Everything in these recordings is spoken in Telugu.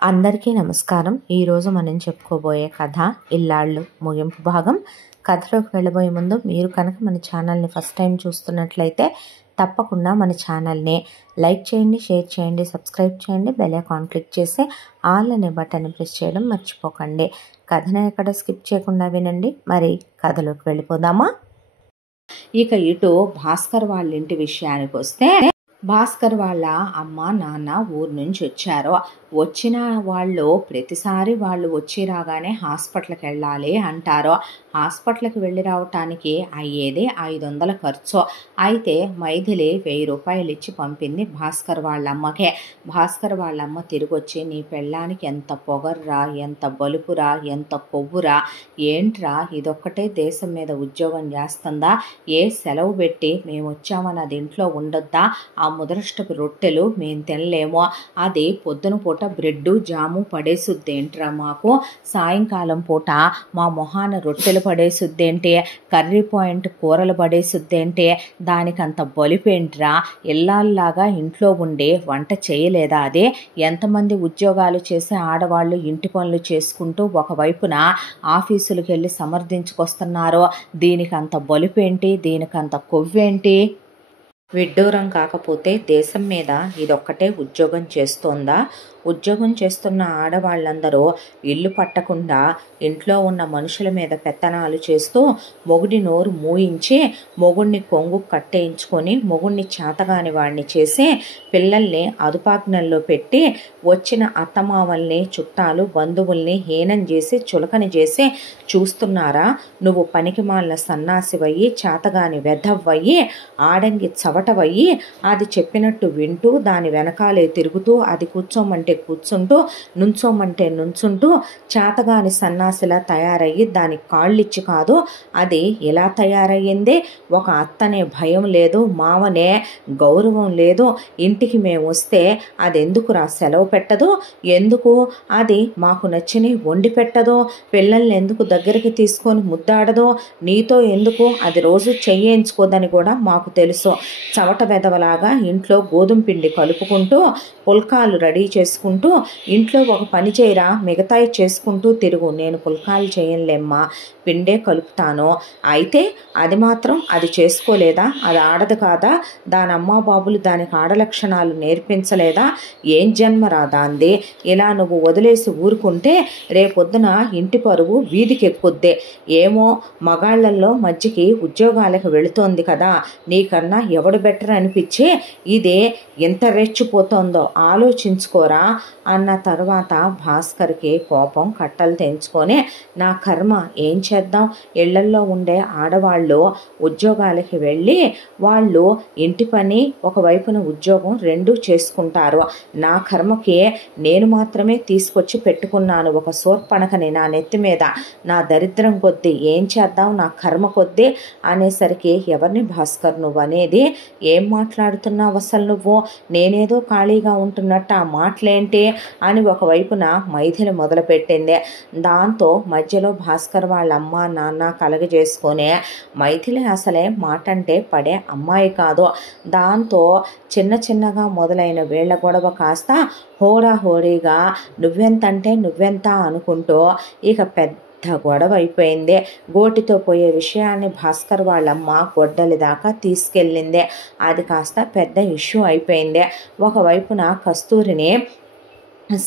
అందరికీ నమస్కారం. ఈరోజు మనం చెప్పుకోబోయే కథ ఇల్లాళ్ళు ముగింపు భాగం. కథలోకి వెళ్ళబోయే ముందు మీరు కనుక మన ఛానల్ని ఫస్ట్ టైం చూస్తున్నట్లయితే తప్పకుండా మన ఛానల్ని లైక్ చేయండి, షేర్ చేయండి, సబ్స్క్రైబ్ చేయండి, బెల్ ఐకాన్ క్లిక్ చేసి ఆల్ అనే బటన్ ప్రెస్ చేయడం మర్చిపోకండి. కథను ఎక్కడ స్కిప్ చేయకుండా వినండి. మరి కథలోకి వెళ్ళిపోదామా? ఇక ఇటు భాస్కర్ వాళ్ళ ఇంటి విషయానికి వస్తే, భాస్కర్ వాళ్ళ అమ్మ నాన్న ఊరు నుంచి వచ్చారు. వచ్చిన వాళ్ళు ప్రతిసారి వాళ్ళు వచ్చి రాగానే హాస్పిటల్కి వెళ్ళాలి అంటారు. హాస్పిటల్కి వెళ్ళి రావటానికి అయ్యేది 500 ఖర్చు. అయితే మైథిలి 1000 రూపాయలు ఇచ్చి పంపింది భాస్కర్ వాళ్ళమ్మకే. భాస్కర్ వాళ్ళమ్మ తిరిగి వచ్చి, నీ పెళ్ళానికి ఎంత పొగర్రా, ఎంత బలుపురా, ఎంత కొవ్వురా, ఏంట్రా ఇదొక్కటే దేశం మీద ఉద్యోగం చేస్తుందా, ఏ సెలవు పెట్టి మేము వచ్చామని అది ఇంట్లో ఉండొద్దా, ఆ ముదరష్టపు రొట్టెలు మేము తినలేమో, అది పొద్దున పూట బ్రెడ్ జాము పడేసుద్దేంట్రా మాకు, సాయంకాలం పూట మా మొహాన రొట్టెలు పడేసుద్దేంటి, కర్రీ పాయింట్ కూరలు పడేసుద్దేంటి, దానికంత బలిపేంట్రా, ఇల్లాల్లాగా ఇంట్లో ఉండి వంట చేయలేదా, అదే ఎంతమంది ఉద్యోగాలు చేసే ఆడవాళ్ళు ఇంటి పనులు చేసుకుంటూ ఒకవైపున ఆఫీసులకు వెళ్ళి సమర్థించుకొస్తున్నారు, దీనికంత బలిపేంటి, దీనికంత కొవ్వేంటి, విడ్డూరం కాకపోతే దేశం మీద ఇదొక్కటే ఉద్యోగం చేస్తోందా, ఉద్యోగం చేస్తున్న ఆడవాళ్ళందరూ ఇల్లు పట్టకుండా ఇంట్లో ఉన్న మనుషుల మీద పెత్తనాలు చేస్తూ మొగుడి నోరు మూయించి మొగుడిని కొంగు కట్టేయించుకొని మొగుడిని చేతగాని వాడిని చేసి పిల్లల్ని అదుపాజ్ఞల్లో పెట్టి వచ్చిన అత్తమామల్ని చుట్టాలు బంధువుల్ని హీనం చేసి చులకని చేసి చూస్తున్నారా, నువ్వు పనికిమాలిన సన్నాసివయ్యి చేతగాని వెధవ్వయ్యి ఆడంగి చవటవయ్యి అది చెప్పినట్టు వింటూ దాని వెనకాలే తిరుగుతూ అది కూర్చోమంటే కూర్చుంటూ నుంచోమంటే నుంచుంటూ చేతగాని సన్నాసిలా తయారయ్యి దానికి కాళ్ళిచ్చి కాదు అది ఇలా తయారయ్యింది, ఒక అత్తనే భయం లేదు, మావనే గౌరవం లేదు, ఇంటికి మేము వస్తే అది ఎందుకురా సెలవు పెట్టదు, ఎందుకు అది మాకు నచ్చిని వండి పెట్టదు, పిల్లల్ని ఎందుకు దగ్గరికి తీసుకొని ముద్దాడదు, నీతో ఎందుకు అది రోజు చెయ్యించుకోదని కూడా మాకు తెలుసు, చవట వెదవలాగా ఇంట్లో గోధుమ పిండి కలుపుకుంటూ పుల్కాలు రెడీ చేసుకుంటూ ఇంట్లో ఒక పని చేయరా మిగతాయి చేసుకుంటూ తిరుగు, నేను పుల్కాలు చేయలేమ్మా పిండే కలుపుతాను, అయితే అది మాత్రం అది చేసుకోలేదా, అది ఆడదు కాదా, దాని అమ్మా బాబులు దానికి ఆడలక్షణాలు నేర్పించలేదా, ఏం జన్మ రాదాంది, ఇలా నువ్వు వదిలేసి ఊరుకుంటే రేపొద్దున ఇంటి పరువు వీధికి ఎక్కుద్దే, ఏమో మగాళ్లల్లో మధ్యకి ఉద్యోగాలకు వెళుతోంది కదా, నీకన్నా ఎవడు బెటర్ అనిపించి ఇదే ఎంత రెచ్చిపోతోందో ఆలోచించుకోరా అన్న తర్వాత భాస్కర్కి కోపం కట్టలు తెంచుకొని, నా కర్మ ఏం చేద్దాం, ఇళ్లల్లో ఉండే ఆడవాళ్ళు ఉద్యోగాలకి వెళ్ళి వాళ్ళు ఇంటి పని ఒకవైపున ఉద్యోగం రెండూ చేసుకుంటారు, నా కర్మకి నేను మాత్రమే తీసుకొచ్చి పెట్టుకున్నాను ఒక సోర్పణకని నా నెత్తి మీద, నా దరిద్రం కొద్దీ ఏం చేద్దాం, నా కర్మ కొద్దీ అనేసరికి, ఎవరిని భాస్కర్ నువ్వు అనేది, ఏం మాట్లాడుతున్నావు అసలు నువ్వు, నేనేదో ఖాళీగా ఉంటున్నట్టు ఆ మాటలేంటి అని ఒకవైపున మైథిలి మొదలుపెట్టింది. దాంతో మధ్యలో భాస్కర్ వాళ్ళ అమ్మ నాన్న కలగజేసుకొని, మైథిలి అసలే మాట అంటే పడే అమ్మాయి కాదు, దాంతో చిన్న చిన్నగా మొదలైన వీళ్ల గొడవ కాస్త హోరాహోరీగా నువ్వెంతంటే నువ్వెంత అనుకుంటూ ఇక పెద్ద గొడవ అయిపోయింది. గోటితో పోయే విషయాన్ని భాస్కర్ వాళ్ళమ్మ గొడ్డలి దాకా తీసుకెళ్ళింది. అది కాస్త పెద్ద ఇష్యూ అయిపోయింది. ఒకవైపున కస్తూరిని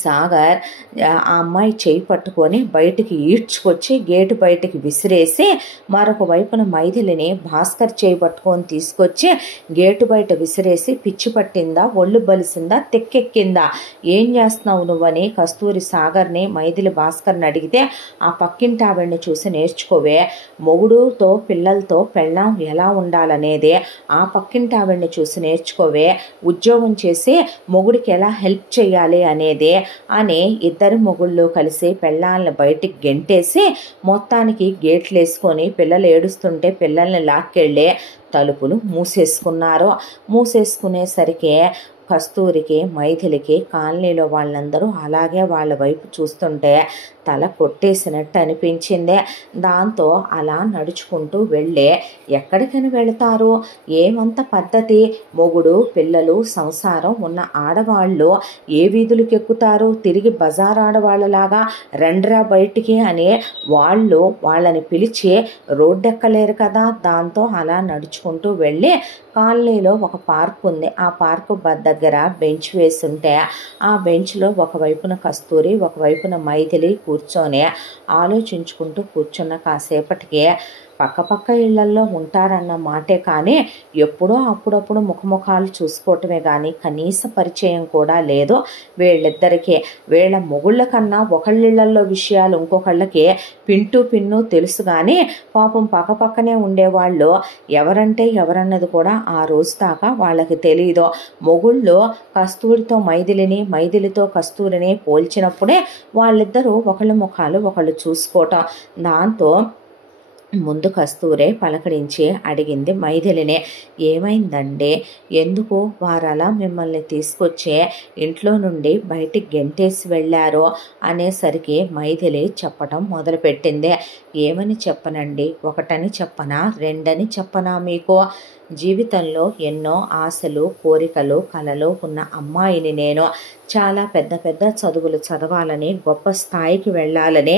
సాగర్ ఆ అమ్మాయి చేయి పట్టుకొని బయటికి ఈడ్చుకొచ్చి గేటు బయటికి విసిరేసి, మరొక వైపున మైథిలిని భాస్కర్ చేయి పట్టుకొని తీసుకొచ్చి గేటు బయట విసిరేసి, పిచ్చి పట్టిందా, ఒళ్ళు బలిసిందా, తెక్కెక్కిందా, ఏం చేస్తున్నావు నువ్వని కస్తూరి సాగర్ని మైథిలి భాస్కర్ని అడిగితే, ఆ పక్కింటి ఆవిడ్ని చూసి నేర్చుకోవే, మొగుడుతో పిల్లలతో పెళ్ళాం ఎలా ఉండాలనేదే ఆ పక్కింటి ఆవిడ్ని చూసి నేర్చుకోవే, ఉద్యోగం చేసి మొగుడికి ఎలా హెల్ప్ చేయాలి అనేది అని ఇద్దరు మొగుళ్ళు కలిసి పెళ్ళాలను బయటికి గెంటేసి మొత్తానికి గేట్లు వేసుకొని పిల్లలు ఏడుస్తుంటే పిల్లల్ని లాక్కెళ్ళి తలుపులు మూసేసుకున్నారు. మూసేసుకునేసరికి కస్తూరికి, మైథిలికి కాలనీలో వాళ్ళందరూ అలాగే వాళ్ళ వైపు చూస్తుంటే తల కొట్టేసినట్టు అనిపించింది. దాంతో అలా నడుచుకుంటూ వెళ్ళే, ఎక్కడికని వెళతారు, ఏమంత పద్ధతి, మొగుడు పిల్లలు సంసారం ఉన్న ఆడవాళ్ళు ఏ వీధులకు ఎక్కుతారు, తిరిగి బజార్ ఆడవాళ్ళలాగా రండ్రా బయటికి అని వాళ్ళని పిలిచి రోడ్డెక్కలేరు కదా. దాంతో అలా నడుచుకుంటూ వెళ్ళి కాలనీలో ఒక పార్క్ ఉంది. ఆ పార్కు దగ్గర బెంచ్ వేస్తుంటే ఆ బెంచ్లో ఒకవైపున కస్తూరి, ఒకవైపున మైథిలి కూర్చొని ఆలోచించుకుంటూ కూర్చున్న కాసేపటికి పక్కపక్క ఇళ్లల్లో ఉంటారన్న మాటే కానీ ఎప్పుడో అప్పుడప్పుడు ముఖముఖాలు చూసుకోవటమే కానీ కనీస పరిచయం కూడా లేదు వీళ్ళిద్దరికీ. వీళ్ళ మొగుళ్ళ కన్నా ఒకళ్ళిళ్లల్లో విషయాలు ఇంకొకళ్ళకి పిన్ను తెలుసు కానీ పాపం పక్కపక్కనే ఉండేవాళ్ళు ఎవరంటే ఎవరన్నది కూడా ఆ రోజు దాకా వాళ్ళకి తెలియదు. మొగుళ్ళు కస్తూరితో మైథిలిని, మైథిలితో కస్తూరిని పోల్చినప్పుడే వాళ్ళిద్దరూ ఒకళ్ళ ముఖాలు ఒకళ్ళు చూసుకోవటం. దాంతో ముందు కస్తూరే పలకరించి అడిగింది మైథిలినే, ఏమైందండి, ఎందుకు వారలా మిమ్మల్ని తీసుకొచ్చే ఇంట్లో నుండి బయటికి గెంటేసి వెళ్ళారో అనేసరికి మైథిలి చెప్పటం మొదలుపెట్టింది. ఏమని చెప్పనండి, ఒకటని చెప్పనా, రెండని చెప్పనా, మీకు జీవితంలో ఎన్నో ఆశలు, కోరికలు, కలలు ఉన్న అమ్మాయిని నేను. చాలా పెద్ద పెద్ద చదువులు చదవాలని, గొప్ప స్థాయికి వెళ్ళాలని,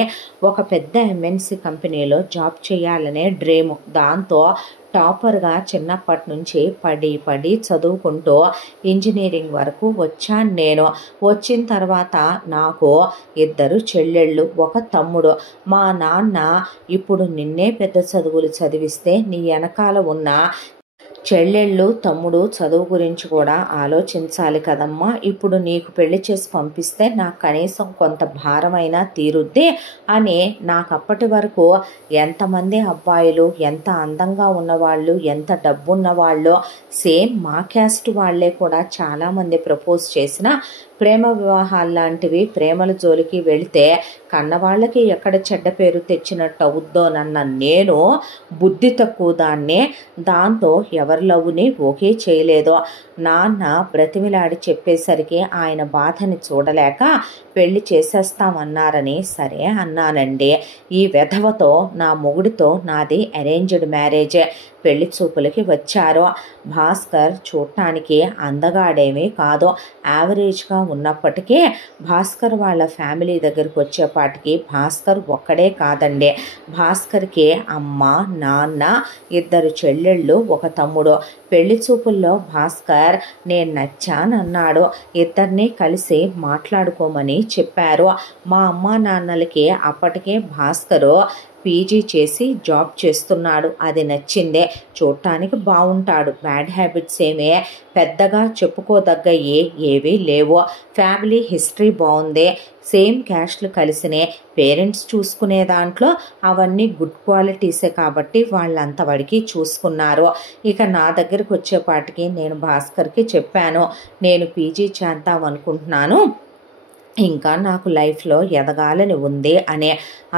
ఒక పెద్ద ఎంఎన్సి కంపెనీలో జాబ్ చేయాలనే డ్రీము. దాంతో టాపర్గా చిన్నప్పటి నుంచి పడి చదువుకుంటూ ఇంజనీరింగ్ వరకు వచ్చాను నేను. వచ్చిన తర్వాత నాకు 2 చెల్లెళ్ళు, 1 తమ్ముడు. మా నాన్న ఇప్పుడు నిన్నే పెద్ద చదువులు చదివిస్తే నీ వెనకాల ఉన్న చెల్లెళ్ళు, తమ్ముడు చదువు గురించి కూడా ఆలోచించాలి కదమ్మా. ఇప్పుడు నీకు పెళ్లి చేసి పంపిస్తే నాకు కనీసం కొంత భారమైనా తీరుద్ది అని నాకు అప్పటి వరకు ఎంతమంది అబ్బాయిలు, ఎంత అందంగా ఉన్నవాళ్ళు, ఎంత డబ్బున్నవాళ్ళు, సేమ్ మా క్యాస్ట్ వాళ్ళే కూడా చాలామంది ప్రపోజ్ చేసిన ప్రేమ వివాహాలు లాంటివి, ప్రేమల జోలికి వెళితే కన్నవాళ్ళకి ఎక్కడ చెడ్డ పేరు తెచ్చినట్టు అవుద్దోనన్న నేను బుద్ధి తక్కువ దాన్నే. దాంతో ఎవరి లవ్ని ఓకే చేయలేదో. నాన్న బ్రతిమిలాడి చెప్పేసరికి ఆయన బాధని చూడలేక పెళ్లి చేసేస్తామన్నారని సరే అన్నానండి. ఈ వెధవతో, నా మొగుడితో నాది అరేంజ్డ్ మ్యారేజే. పెళ్లి చూపులకి వచ్చారు. భాస్కర్ చూడటానికి అందగాడేమీ కాదు, యావరేజ్గా ఉన్నప్పటికీ భాస్కర్ వాళ్ళ ఫ్యామిలీ దగ్గరికి వచ్చేపాటికి భాస్కర్ ఒక్కడే కాదండి, భాస్కర్కి అమ్మ, నాన్న, 2 చెల్లెళ్ళు, 1 తమ్ముడు. పెళ్లి చూపుల్లో భాస్కర్ నేను నచ్చానన్నాడు. ఇద్దరిని కలిసి మాట్లాడుకోమని చెప్పారు. మా అమ్మ నాన్నలకి అప్పటికే భాస్కరు పీజీ చేసి జాబ్ చేస్తున్నాడు. అది నచ్చిందే. చూడటానికి బాగుంటాడు, బ్యాడ్ హ్యాబిట్స్ ఏమే పెద్దగా చెప్పుకోదగ్గ ఏవీ లేవు. ఫ్యామిలీ హిస్టరీ బాగుంది. సేమ్ క్యాస్ట్లు కలిసినే. పేరెంట్స్ చూసుకునే దాంట్లో అవన్నీ గుడ్ క్వాలిటీసే కాబట్టి వాళ్ళంతవరకు చూసుకున్నారు. ఇక నా దగ్గరికి వచ్చేపాటికి నేను భాస్కర్కి చెప్పాను, నేను పీజీ చేద్దాం అనుకుంటున్నాను, ఇంకా నాకు లైఫ్లో ఎదగాలని ఉంది అనే.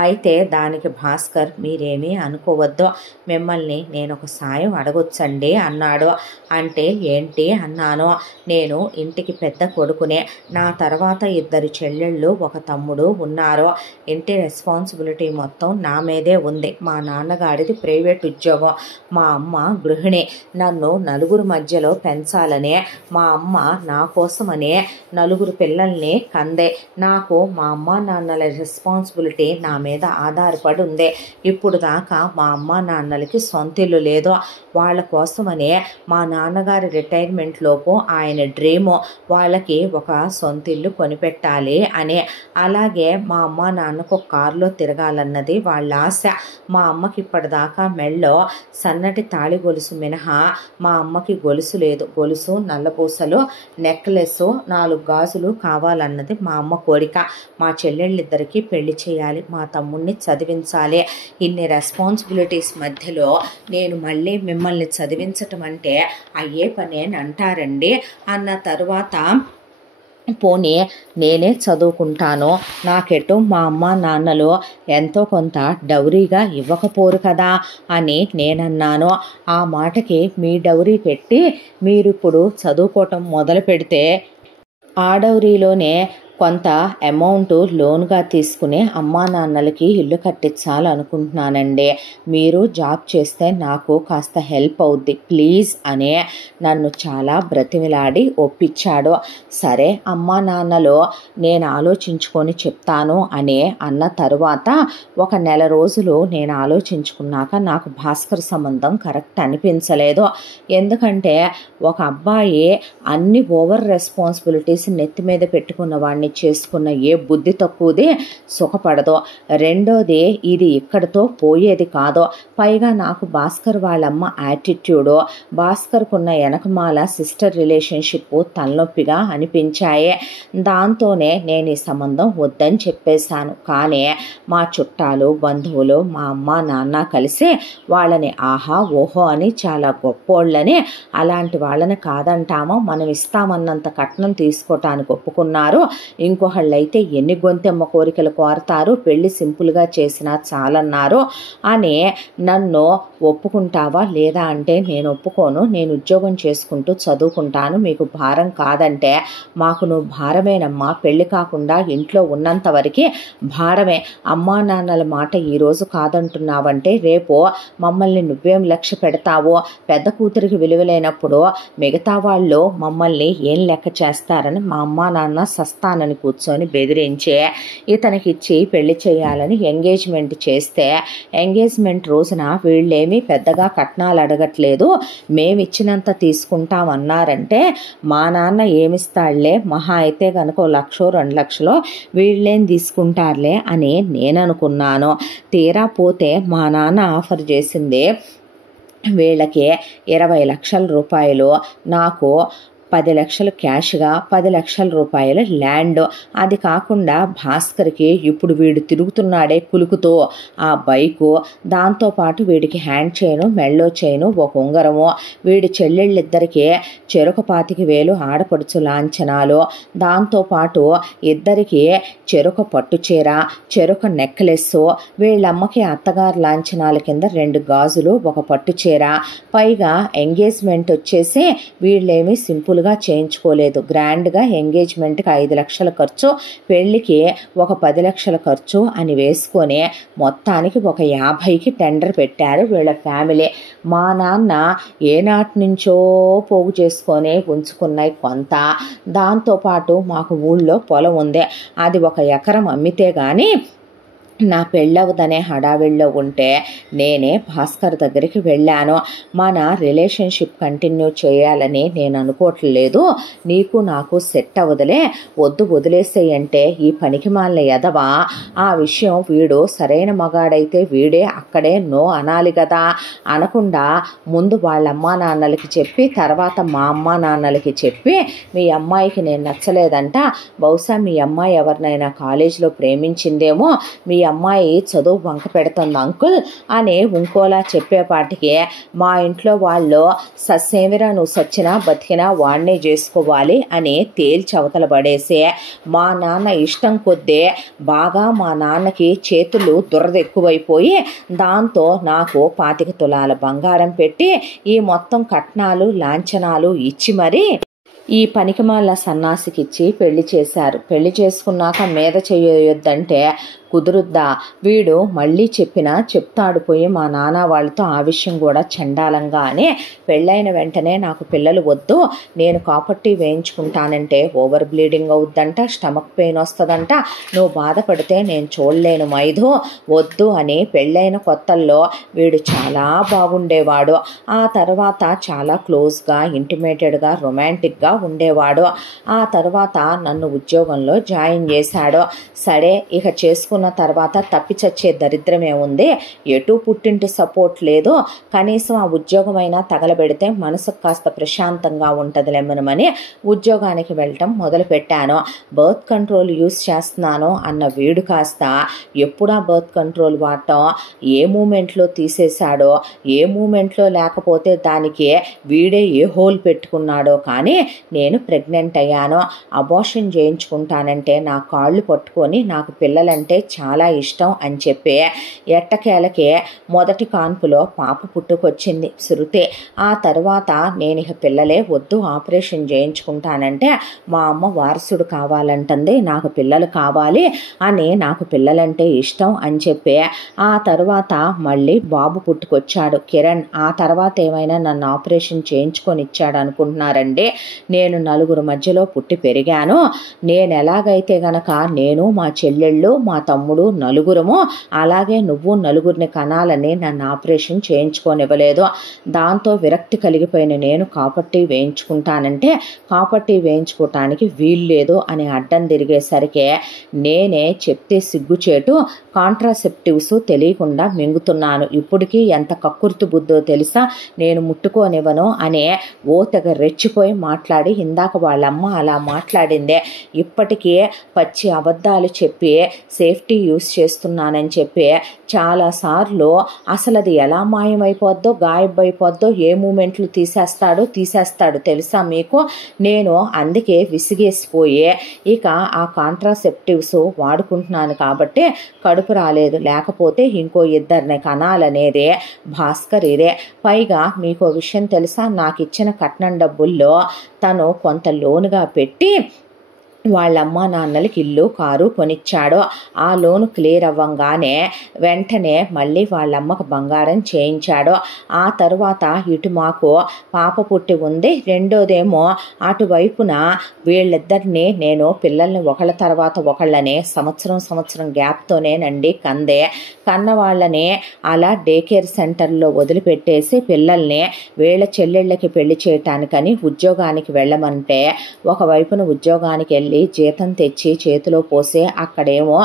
అయితే దానికి భాస్కర్ మీరేమీ అనుకోవద్దు, మిమ్మల్ని నేను ఒక సాయం అడగొచ్చండి అన్నాడు. అంటే ఏంటి అన్నాను. నేను ఇంటికి పెద్ద కొడుకునే, నా తర్వాత 2 చెల్లెళ్ళు, 1 తమ్ముడు ఉన్నారు. ఇంటి రెస్పాన్సిబిలిటీ మొత్తం నా మీదే ఉంది. మా నాన్నగారిది ప్రైవేట్ ఉద్యోగం, మా అమ్మ గృహిణి. నన్ను నలుగురు మధ్యలో పెంచాలనే మా అమ్మ నా కోసమనే 4 పిల్లల్ని కందే. నాకు మా అమ్మ నాన్నల రెస్పాన్సిబిలిటీ నా మీద ఆధారపడి ఉంది. ఇప్పుడు దాకా మా అమ్మ నాన్నలకి సొంత ఇల్లు లేదు. వాళ్ళ కోసమనే మా నాన్నగారి రిటైర్మెంట్ లోపు ఆయన డ్రీము వాళ్ళకి ఒక సొంత ఇల్లు కొనిపెట్టాలి అని. అలాగే మా అమ్మ నాన్నకు కారులో తిరగాలన్నది వాళ్ళ ఆశ. మా అమ్మకి ఇప్పటిదాకా మెళ్ళో సన్నటి తాళి గొలుసు మినహా మా అమ్మకి గొలుసు లేదు. గొలుసు, నల్లపూసలు, నెక్లెస్, 4 గాజులు కావాలన్నది మా అమ్మ కోరిక. మా చెల్లెళ్ళిద్దరికీ పెళ్లి చేయాలి, మా తమ్ముడిని చదివించాలి. ఇన్ని రెస్పాన్సిబిలిటీస్ మధ్యలో నేను మళ్ళీ మిమ్మల్ని చదివించటం అంటే అయ్యే పనేనంటారండి అన్న తర్వాత పోనీ నేనే చదువుకుంటాను, నాకెటు మా అమ్మ నాన్నలు ఎంతో కొంత డౌరీగా ఇవ్వకపోరు కదా అని నేనన్నాను. ఆ మాటకి మీ డౌరీ పెట్టి మీరిప్పుడు చదువుకోవటం మొదలు పెడితే ఆ డౌరీలోనే కొంత అమౌంట్ లోన్గా తీసుకుని అమ్మా నాన్నలకి ఇల్లు కట్టించాలనుకుంటున్నానండి. మీరు జాబ్ చేస్తే నాకు కాస్త హెల్ప్ అవుద్ది ప్లీజ్ అని నన్ను చాలా బ్రతిమిలాడి ఒప్పించాడు. సరే అమ్మా నాన్నలు నేను ఆలోచించుకొని చెప్తాను అని అన్న తరువాత ఒక నెల రోజులు నేను ఆలోచించుకున్నాక నాకు భాస్కర్ సంబంధం కరెక్ట్ అనిపించలేదు. ఎందుకంటే ఒక అబ్బాయి అన్ని ఓవర్ రెస్పాన్సిబిలిటీస్ నెత్తి మీద పెట్టుకున్న వాడిని చేసుకున్న ఏ బుద్ధి తక్కువది సుఖపడదో. రెండోది ఇది ఇక్కడితో పోయేది కాదో. పైగా నాకు భాస్కర్ వాళ్ళమ్మ యాటిట్యూడు, భాస్కర్కున్న వెనకమాల సిస్టర్ రిలేషన్షిప్ తలనొప్పిగా అనిపించాయి. దాంతోనే నేను ఈ సంబంధం వద్దని చెప్పేశాను. కానీ మా చుట్టాలు బంధువులు మా అమ్మ నాన్న కలిసి వాళ్ళని ఆహా ఓహో అని చాలా గొప్పోళ్ళని, అలాంటి వాళ్ళని కాదంటామో మనం ఇస్తామన్నంత కట్నం తీసుకోవటానికి ఒప్పుకున్నారు. ఇంకొకళ్ళైతే ఎన్ని గొంతెమ్మ కోరికలు కోరతారు, పెళ్లి సింపుల్గా చేసినా చాలన్నారు అని నన్ను ఒప్పుకుంటావా లేదా అంటే నేను ఒప్పుకోను, నేను ఉద్యోగం చేసుకుంటూ చదువుకుంటాను, మీకు భారం కాదంటే మాకు నువ్వు భారమేనమ్మా, పెళ్లి కాకుండా ఇంట్లో ఉన్నంత వరకు భారమే. అమ్మా నాన్నల మాట ఈరోజు కాదంటున్నావంటే రేపు మమ్మల్ని నువ్వేం లక్ష్య పెడతావో, పెద్ద కూతురికి విలువలేనప్పుడు మిగతా వాళ్ళు మమ్మల్ని ఏం లెక్క చేస్తారని మా అమ్మా నాన్న సస్తానని కూర్చొని బెదిరించే ఇతనికి ఇచ్చి పెళ్లి చేయాలని ఎంగేజ్మెంట్ చేస్తే, ఎంగేజ్మెంట్ రోజున వీళ్ళేమీ పెద్దగా కట్నాలు అడగట్లేదు, మేమిచ్చినంత తీసుకుంటామన్నారంటే మా నాన్న ఏమిస్తాడులే, మహా అయితే కనుక 1,00,000 2 లక్షలు వీళ్ళేం తీసుకుంటారులే అని నేను అనుకున్నాను. తీరా పోతే మా నాన్న ఆఫర్ చేసింది వీళ్ళకి 20 లక్షల రూపాయలు, నాకు 10 లక్షలు క్యాష్గా 10 లక్షల రూపాయల ల్యాండ్. అది కాకుండా భాస్కర్కి ఇప్పుడు వీడు తిరుగుతున్నాడే కులుకుతో ఆ బైకు, దాంతోపాటు వీడికి హ్యాండ్ చైను మెళ్ళో చైను ఒక ఉంగరము, వీడి చెల్లెళ్ళిద్దరికీ చెరొక 25,000 ఆడపడుచు లాంఛనాలు, దాంతోపాటు ఇద్దరికి చెరొక పట్టుచీర చెరొక నెక్లెస్సు, వీళ్ళమ్మకి అత్తగారు లాంఛనాల కింద 2 గాజులు ఒక పట్టుచీర. పైగా ఎంగేజ్మెంట్ వచ్చేసి వీళ్ళేమీ సింపుల్గా చేయించుకోలేదు, గ్రాండ్గా ఎంగేజ్మెంట్కి 5 లక్షల ఖర్చు, పెళ్లికి ఒక 10 లక్షల ఖర్చు అని వేసుకొని మొత్తానికి ఒక 50కి టెండర్ పెట్టారు వీళ్ళ ఫ్యామిలీ. మా నాన్న ఏనాటి నుంచో పోగు చేసుకొని ఉంచుకున్నాయి కొంత, దాంతోపాటు మాకు ఊళ్ళో పొలం ఉంది, అది 1 ఎకరం అమ్మితే కానీ నా పెళ్ళవదనే హడావిడిలో ఉంటే నేనే భాస్కర్ దగ్గరికి వెళ్ళాను. మన రిలేషన్షిప్ కంటిన్యూ చేయాలని నేను అనుకోవట్లేదు, నీకు నాకు సెట్ అవ్వదులే, వద్దు వదిలేసేయంటే ఈ పనికి మాలిన ఎదవా, ఆ విషయం వీడు సరైన మగాడైతే వీడే అక్కడే నో అనాలి కదా, అనకుండా ముందు వాళ్ళ అమ్మా నాన్నలకి చెప్పి తర్వాత మా అమ్మా నాన్నలకి చెప్పి మీ అమ్మాయికి నేను నచ్చలేదంట, బహుశా మీ అమ్మాయి ఎవరినైనా కాలేజీలో ప్రేమించిందేమో, మీ అమ్మాయి చదువు వంక పెడుతుంది అంకుల్ అని ఇంకోలా చెప్పేపాటికి మా ఇంట్లో వాళ్ళు ససేమిరా నువ్వు సచ్చినా బతికినా వాడినే చేసుకోవాలి అని తేల్చవతల పడేసి మా నాన్న ఇష్టం కొద్దీ బాగా మా నాన్నకి చేతులు దురద ఎక్కువైపోయి దాంతో నాకు 25 తులాల బంగారం పెట్టి ఈ మొత్తం కట్నాలు లాంఛనాలు ఇచ్చి మరీ ఈ పనికిమాల సన్నాసికిచ్చి పెళ్లి చేశారు. పెళ్లి చేసుకున్నాక మీద చేయొద్దంటే కుదురుద్దా, వీడు మళ్ళీ చెప్పినా చెప్తాడు పోయి మా నాన్న వాళ్ళతో ఆ విషయం కూడా చండాలంగా అని, పెళ్ళైన వెంటనే నాకు పిల్లలు వద్దు, నేను కాపర్టీ వేయించుకుంటానంటే ఓవర్ బ్లీడింగ్ అవుద్దంట, స్టమక్ పెయిన్ వస్తుందంట, నువ్వు బాధపడితే నేను చూడలేను మైదు, వద్దు అని పెళ్ళైన కొత్తల్లో వీడు చాలా బాగుండేవాడు. ఆ తర్వాత చాలా క్లోజ్గా ఇంటిమేటెడ్గా రొమాంటిక్గా ఉండేవాడు. ఆ తర్వాత నన్ను ఉద్యోగంలో జాయిన్ చేశాడు. సరే ఇక చేసుకున్న చేసుకున్న తర్వాత తప్పి చచ్చే దరిద్రమే ఉంది, ఎటు పుట్టింటి సపోర్ట్ లేదు, కనీసం ఆ ఉద్యోగమైనా తగలబెడితే మనసుకు కాస్త ప్రశాంతంగా ఉంటుందిలేమనమని ఉద్యోగానికి వెళ్ళటం మొదలుపెట్టాను. బర్త్ కంట్రోల్ యూస్ చేస్తున్నాను అన్న వీడు కాస్త ఎప్పుడా బర్త్ కంట్రోల్ వాడటం, ఏ మూమెంట్లో తీసేశాడో, ఏ మూమెంట్లో లేకపోతే దానికి వీడే ఏ హోల్ పెట్టుకున్నాడో కానీ నేను ప్రెగ్నెంట్ అయ్యాను. అబార్షన్ చేయించుకుంటానంటే నా కాళ్ళు పట్టుకొని నాకు పిల్లలంటే చాలా ఇష్టం అని చెప్పి ఎట్టకేలకే మొదటి కాన్పులో పాప పుట్టుకొచ్చింది శృతి. ఆ తర్వాత నేను ఇక పిల్లలే వద్దు, ఆపరేషన్ చేయించుకుంటానంటే మా అమ్మ వారసుడు కావాలంటుంది, నాకు పిల్లలు కావాలి అని, నాకు పిల్లలంటే ఇష్టం అని చెప్పి ఆ తర్వాత మళ్ళీ బాబు పుట్టుకొచ్చాడు కిరణ్. ఆ తర్వాత ఏమైనా నన్ను ఆపరేషన్ చేయించుకొని ఇచ్చాడు అనుకుంటున్నారండి? నేను నలుగురు మధ్యలో పుట్టి పెరిగాను. నేను ఎలాగైతే గనక నేను మా చెల్లెళ్ళు మా తమ్ముడు నలుగురము, అలాగే నువ్వు నలుగురిని కనాలని నన్ను ఆపరేషన్ చేయించుకోనివ్వలేదు. దాంతో విరక్తి కలిగిపోయిన నేను కాపట్టి వేయించుకుంటానంటే కాపట్టి వేయించుకోవటానికి వీల్లేదు అని అడ్డం తిరిగేసరికి నేనే చెప్తే సిగ్గుచేటు కాంట్రాసెప్టివ్స్ తెలియకుండా మింగుతున్నాను. ఇప్పటికీ ఎంత కక్కుర్తి బుద్ధో తెలుసా, నేను ముట్టుకోనివ్వను అనే ఓ తెగ రెచ్చిపోయి మాట్లాడి, ఇందాక వాళ్ళమ్మ అలా మాట్లాడిందే, ఇప్పటికీ పచ్చి అబద్ధాలు చెప్పి సేఫ్టీ యూస్ చేస్తున్నానని చెప్పి చాలాసార్లు అసలు అది ఎలా మాయమైపోద్దో గాయబైపోద్దో, ఏ మూమెంట్లు తీసేస్తాడు తెలుసా మీకు? నేను అందుకే విసిగేసిపోయి ఇక ఆ కాంట్రాసెప్టివ్స్ వాడుకుంటున్నాను కాబట్టి కడుపు రాలేదు, లేకపోతే ఇంకో ఇద్దరిని కనాలనేదే భాస్కర్ ఇదే. పైగా మీకు విషయం తెలుసా, నాకు ఇచ్చిన కట్నం డబ్బుల్లో తను కొంత లోనుగా పెట్టి వాళ్ళమ్మ నాన్నలకి ఇల్లు కారు కొనిచ్చాడు. ఆ లోను క్లియర్ అవ్వంగానే వెంటనే మళ్ళీ వాళ్ళమ్మకు బంగారం చేయించాడు. ఆ తర్వాత ఇటు మాకు పాప పుట్టి ఉంది, రెండోదేమో అటువైపున వీళ్ళిద్దరిని నేను పిల్లల్ని ఒకళ్ళ తర్వాత ఒకళ్ళని సంవత్సరం గ్యాప్తోనేనండి కందే. కన్న వాళ్ళని అలా డే కేర్ సెంటర్లో వదిలిపెట్టేసి పిల్లల్ని వీళ్ళ చెల్లెళ్ళకి పెళ్లి చేయటానికని ఉద్యోగానికి వెళ్ళమంటే ఒకవైపున ఉద్యోగానికి వెళ్ళి జీతం తెచ్చి చేతిలో పోసే అక్కడేమో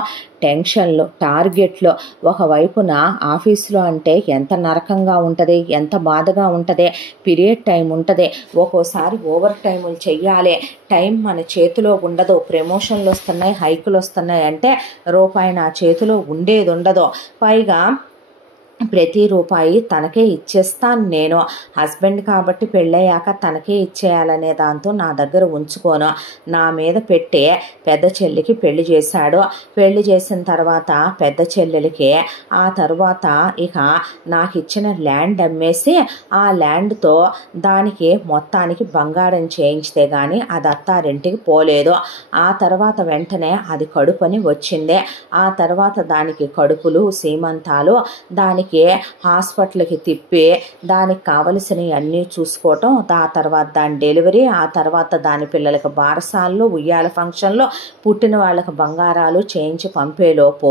టెన్షన్లు, టార్గెట్లు, ఒకవైపున ఆఫీసులో అంటే ఎంత నరకంగా ఉంటుంది, ఎంత బాధగా ఉంటుంది. పీరియడ్ టైం ఉంటుంది, ఒక్కోసారి ఓవర్ టైములు చెయ్యాలి, టైం మన చేతిలో ఉండదు. ప్రమోషన్లు వస్తున్నాయి, హైకులు వస్తున్నాయి అంటే రూపాయి నా చేతిలో ఉండేది ఉండదు. పైగా ప్రతి రూపాయి తనకే ఇచ్చేస్తాను నేను. హస్బెండ్ కాబట్టి పెళ్ళయ్యాక తనకే ఇచ్చేయాలనే దాంతో నా దగ్గర ఉంచుకోను. నా మీద పెట్టే పెద్ద చెల్లికి పెళ్లి చేశాడు. పెళ్లి చేసిన తర్వాత పెద్ద చెల్లెలకి ఆ తర్వాత ఇక నాకు ఇచ్చిన ల్యాండ్ అమ్మేసి ఆ ల్యాండ్తో దానికి మొత్తానికి బంగారం చేయించితే కానీ అది అత్తారింటికి పోలేదు. ఆ తర్వాత వెంటనే అది కడుపని వచ్చింది. ఆ తర్వాత దానికి కడుపులు, సీమంతాలు, దానికి హాస్పిటల్కి తిప్పి దానికి కావలసినవి అన్నీ చూసుకోవటం, ఆ తర్వాత దాని డెలివరీ, ఆ తర్వాత దాని పిల్లలకి బారసాలు, ఉయ్యాల ఫంక్షన్లో పుట్టిన వాళ్ళకి బంగారాలు చేయించి పంపేలోపు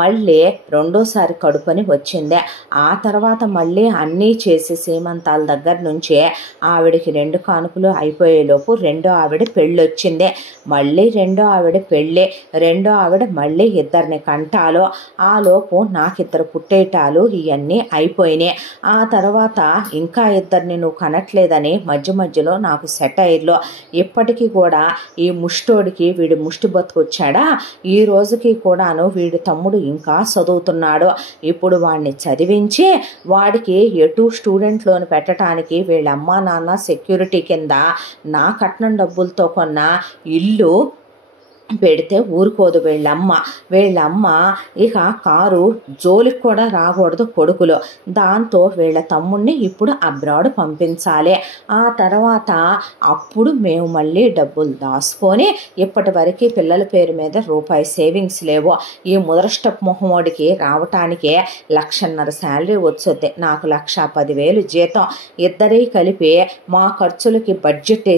మళ్ళీ రెండోసారి కడుపని వచ్చింది. ఆ తర్వాత మళ్ళీ అన్నీ చేసి సీమంతాల దగ్గర నుంచే ఆవిడకి 2 కానుకలు అయిపోయేలోపు రెండో ఆవిడ పెళ్ళి వచ్చింది. మళ్ళీ రెండో ఆవిడ పెళ్ళి, రెండో ఆవిడ మళ్ళీ 2 కంటాలు, ఆ లోపు నాకు 2 పుట్టేటాలు ఇవన్నీ అయిపోయినాయి. ఆ తర్వాత ఇంకా 2 నువ్వు కనట్లేదని మధ్యలో నాకు సెటైర్లో ఇప్పటికీ కూడా ఈ ముష్టోడికి వీడి ముష్టి బతుకొచ్చాడా, ఈ రోజుకి కూడాను వీడి తమ్ముడు ఇంకా చదువుతున్నాడు. ఇప్పుడు వాడిని చదివించి వాడికి ఎటు స్టూడెంట్ లోన్ పెట్టడానికి వీళ్ళ అమ్మా నాన్న సెక్యూరిటీ కింద నా కట్నం డబ్బులతో కొన్న ఇల్లు పెడితే ఊరుకోదు వీళ్ళమ్మ ఇక కారు జోలికి కూడా రాకూడదు కొడుకులు. దాంతో వీళ్ళ తమ్ముడిని ఇప్పుడు అబ్రాడ్ పంపించాలి. ఆ తర్వాత అప్పుడు మేము మళ్ళీ డబ్బులు దాచుకొని ఇప్పటి వరకు పిల్లల పేరు మీద రూపాయి సేవింగ్స్ లేవు. ఈ ముదరష్టపు మొహమోడికి రావటానికే 1,50,000 శాలరీ వచ్చుద్ది, నాకు 1,10,000 జీతం. ఇద్దరి కలిపి మా ఖర్చులకి బడ్జెట్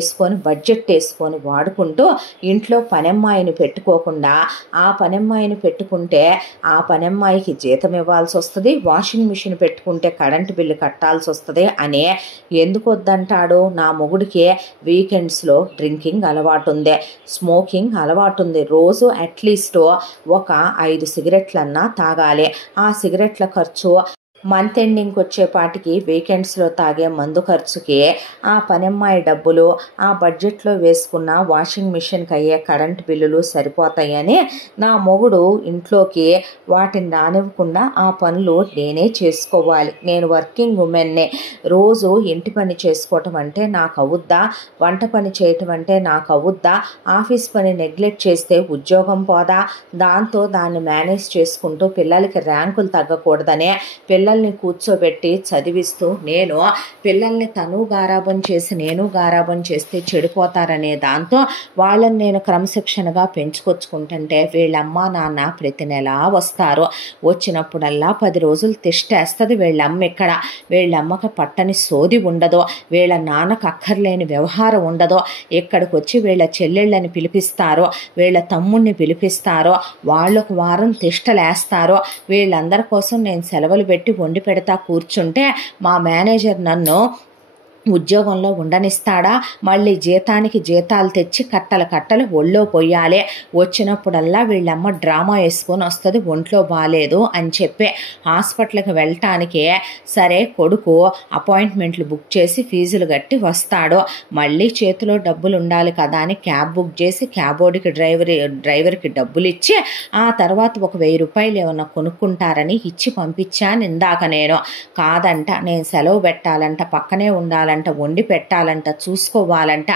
వేసుకొని వాడుకుంటూ ఇంట్లో పనమ్మాయి పనమ్మాయిని పెట్టుకోకుండా ఆ పనమ్మాయిని పెట్టుకుంటే ఆ పనమ్మాయికి జీతం ఇవ్వాల్సి వస్తుంది, వాషింగ్ మిషన్ పెట్టుకుంటే కరెంటు బిల్లు కట్టాల్సి వస్తుంది అని ఎందుకు వద్దంటాడు? నా మొగుడికి వీకెండ్స్లో డ్రింకింగ్ అలవాటు ఉంది, స్మోకింగ్ అలవాటు ఉంది, రోజు అట్లీస్ట్ ఒక 5 సిగరెట్లన్నా తాగాలి. ఆ సిగరెట్ల ఖర్చు మంత్ ఎండింగ్కి వచ్చేపాటికి వీకెండ్స్లో తాగే మందు ఖర్చుకి ఆ పనమ్మాయి డబ్బులు, ఆ బడ్జెట్లో వేసుకున్న వాషింగ్ మిషన్కి అయ్యే కరెంటు బిల్లులు సరిపోతాయని నా మొగుడు ఇంట్లోకి వాటిని రానివ్వకుండా ఆ పనులు నేనే చేసుకోవాలి. నేను వర్కింగ్ ఉమెన్నే. రోజు ఇంటి పని చేసుకోవటం అంటే నాకు అవుద్దా? వంట పని చేయటం అంటే నాకు అవుద్దా? ఆఫీస్ పని నెగ్లెక్ట్ చేస్తే ఉద్యోగం పోదా? దాంతో దాన్ని మేనేజ్ చేసుకుంటూ పిల్లలకి ర్యాంకులు తగ్గకూడదనే పిల్లల్ని కూర్చోబెట్టి చదివిస్తూ నేను పిల్లల్ని తను గారాబం చేసి నేను గారాబం చేస్తే చెడిపోతారనే దాంతో వాళ్ళని నేను క్రమశిక్షణగా పెంచుకొచ్చుకుంటుంటే వీళ్ళమ్మ నాన్న ప్రతి నెలా వస్తారు. వచ్చినప్పుడల్లా 10 రోజులు తిష్టేస్తుంది వీళ్ళమ్మ. ఇక్కడ వీళ్ళమ్మకి పట్టని సోది ఉండదు, వీళ్ళ నాన్నకు అక్కర్లేని వ్యవహారం ఉండదు. ఇక్కడికి వచ్చి వీళ్ళ చెల్లెళ్ళని పిలిపిస్తారు, వీళ్ళ తమ్ముడిని పిలిపిస్తారు, వాళ్ళకు వారం తిష్టలేస్తారు. వీళ్ళందరి కోసం నేను సెలవులు పెట్టి వండి పెడతా కూర్చుంటే మా మేనేజర్ నన్ను ఉద్యోగంలో ఉండనిస్తాడా? మళ్ళీ జీతానికి జీతాలు తెచ్చి కట్టలు ఒళ్ళో పొయ్యాలి. వచ్చినప్పుడల్లా వీళ్ళమ్మ డ్రామా వేసుకొని వస్తుంది, ఒంట్లో బాగాలేదు అని చెప్పి. హాస్పిటల్కి వెళ్ళటానికే సరే కొడుకు అపాయింట్మెంట్లు బుక్ చేసి ఫీజులు కట్టి వస్తాడు. మళ్ళీ చేతిలో డబ్బులు ఉండాలి కదా అని క్యాబ్ బుక్ చేసి క్యాబోడికి డ్రైవర్కి డబ్బులు ఇచ్చి ఆ తర్వాత ఒక 1000 రూపాయలు ఏమన్నా కొనుక్కుంటారని ఇచ్చి పంపించాను. ఇందాక నేను కాదంట, నేను సెలవు పెట్టాలంట, పక్కనే ఉండాలంట, వండి పెట్టాలంట, చూసుకోవాలంట.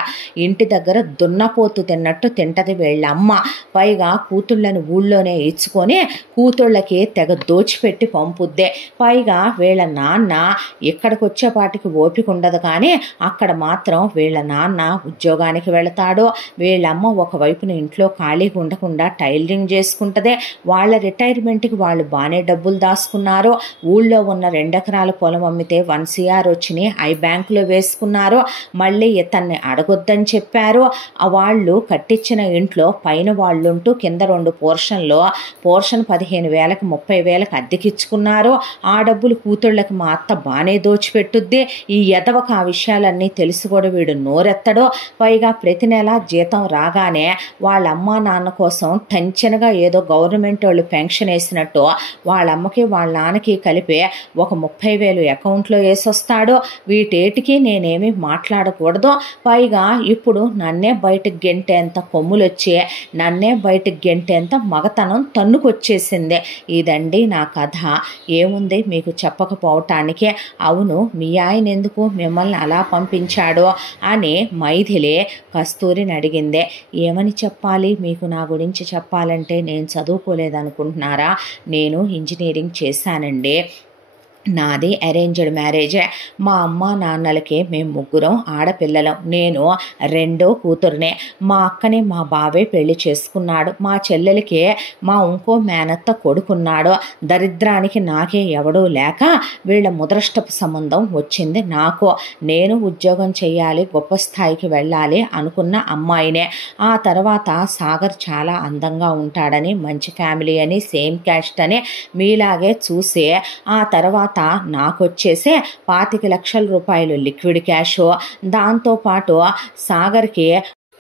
ఇంటి దగ్గర దున్నపోతు తిన్నట్టు తింటది వీళ్ళమ్మ. పైగా కూతుళ్ళని ఊళ్ళోనే ఇచ్చుకొని కూతుళ్ళకి తెగ దోచిపెట్టి పంపుద్దే. పైగా వీళ్ళ నాన్న ఇక్కడికి వచ్చేపాటికి ఓపిక ఉండదు, కానీ అక్కడ మాత్రం వీళ్ళ నాన్న ఉద్యోగానికి వెళతాడు. వీళ్ళమ్మ ఒకవైపున ఇంట్లో ఖాళీగా ఉండకుండా టైలరింగ్ చేసుకుంటదే. వాళ్ళ రిటైర్మెంట్కి వాళ్ళు బాగానే డబ్బులు దాచుకున్నారు. ఊళ్ళో ఉన్న 2 ఎకరాల పొలం అమ్మితే 1 CR వచ్చినాయి, బ్యాంకులో వేసుకున్నారు. మళ్ళీ ఇతన్ని అడగొద్దని చెప్పారు. వాళ్ళు కట్టించిన ఇంట్లో పైన వాళ్ళుంటూ కింద 2 పోర్షన్ 15,000కి 30,000కి అద్దెకిచ్చుకున్నారు. ఆ డబ్బులు కూతుళ్ళకి మా అత్త బాగానే దోచిపెట్టుద్ది. ఈ ఎదవకు ఆ విషయాలన్నీ తెలిసి కూడా వీడు నోరెత్తడు. పైగా ప్రతి నెల జీతం రాగానే వాళ్ళ అమ్మా నాన్న కోసం టెన్షన్గా ఏదో గవర్నమెంట్ వాళ్ళు పెన్షన్ వేసినట్టు వాళ్ళమ్మకి వాళ్ళ నాన్నకి కలిపి ఒక 30,000 అకౌంట్లో వేసొస్తాడు. వీటేటికి నేనేమి మాట్లాడకూడదు. పైగా ఇప్పుడు నన్నే బయటకు గెంటేంత కొమ్ములొచ్చి నన్నే బయటకు గెంటేంత మగతనం తన్నుకొచ్చేసింది. ఇదండి నా కథ. ఏముంది మీకు చెప్పకపోవటానికి? అవును, మీ ఆయన ఎందుకు మిమ్మల్ని అలా పంపించాడో అని మైథిలి కస్తూరిని అడిగిందే. ఏమని చెప్పాలి మీకు నా గురించి చెప్పాలంటే? నేను చదువుకోలేదనుకుంటున్నారా? నేను ఇంజనీరింగ్ చేశానండి. నాది అరేంజ్డ్ మ్యారేజే. మా అమ్మ నాన్నలకి మేము 3 ఆడపిల్లలం, నేను 2వ కూతురునే. మా అక్కని మా బావే పెళ్లి చేసుకున్నాడు. మా చెల్లెలకి మా ఇంకో మేనత్త కొడుకున్నాడు. దరిద్రానికి నాకే ఎవడూ లేక వీళ్ళ ముదరష్టపు సంబంధం వచ్చింది నాకు. నేను ఉద్యోగం చేయాలి, గొప్ప స్థాయికి వెళ్ళాలి అనుకున్న అమ్మాయినే. ఆ తర్వాత సాగర్ చాలా అందంగా ఉంటాడని, మంచి ఫ్యామిలీ అని, సేమ్ క్యాస్ట్ అని మీలాగే చూసి ఆ తర్వాత నాకొచ్చేసే 25 లక్షల రూపాయలు లిక్విడ్ క్యాష్, దాంతోపాటు సాగర్కి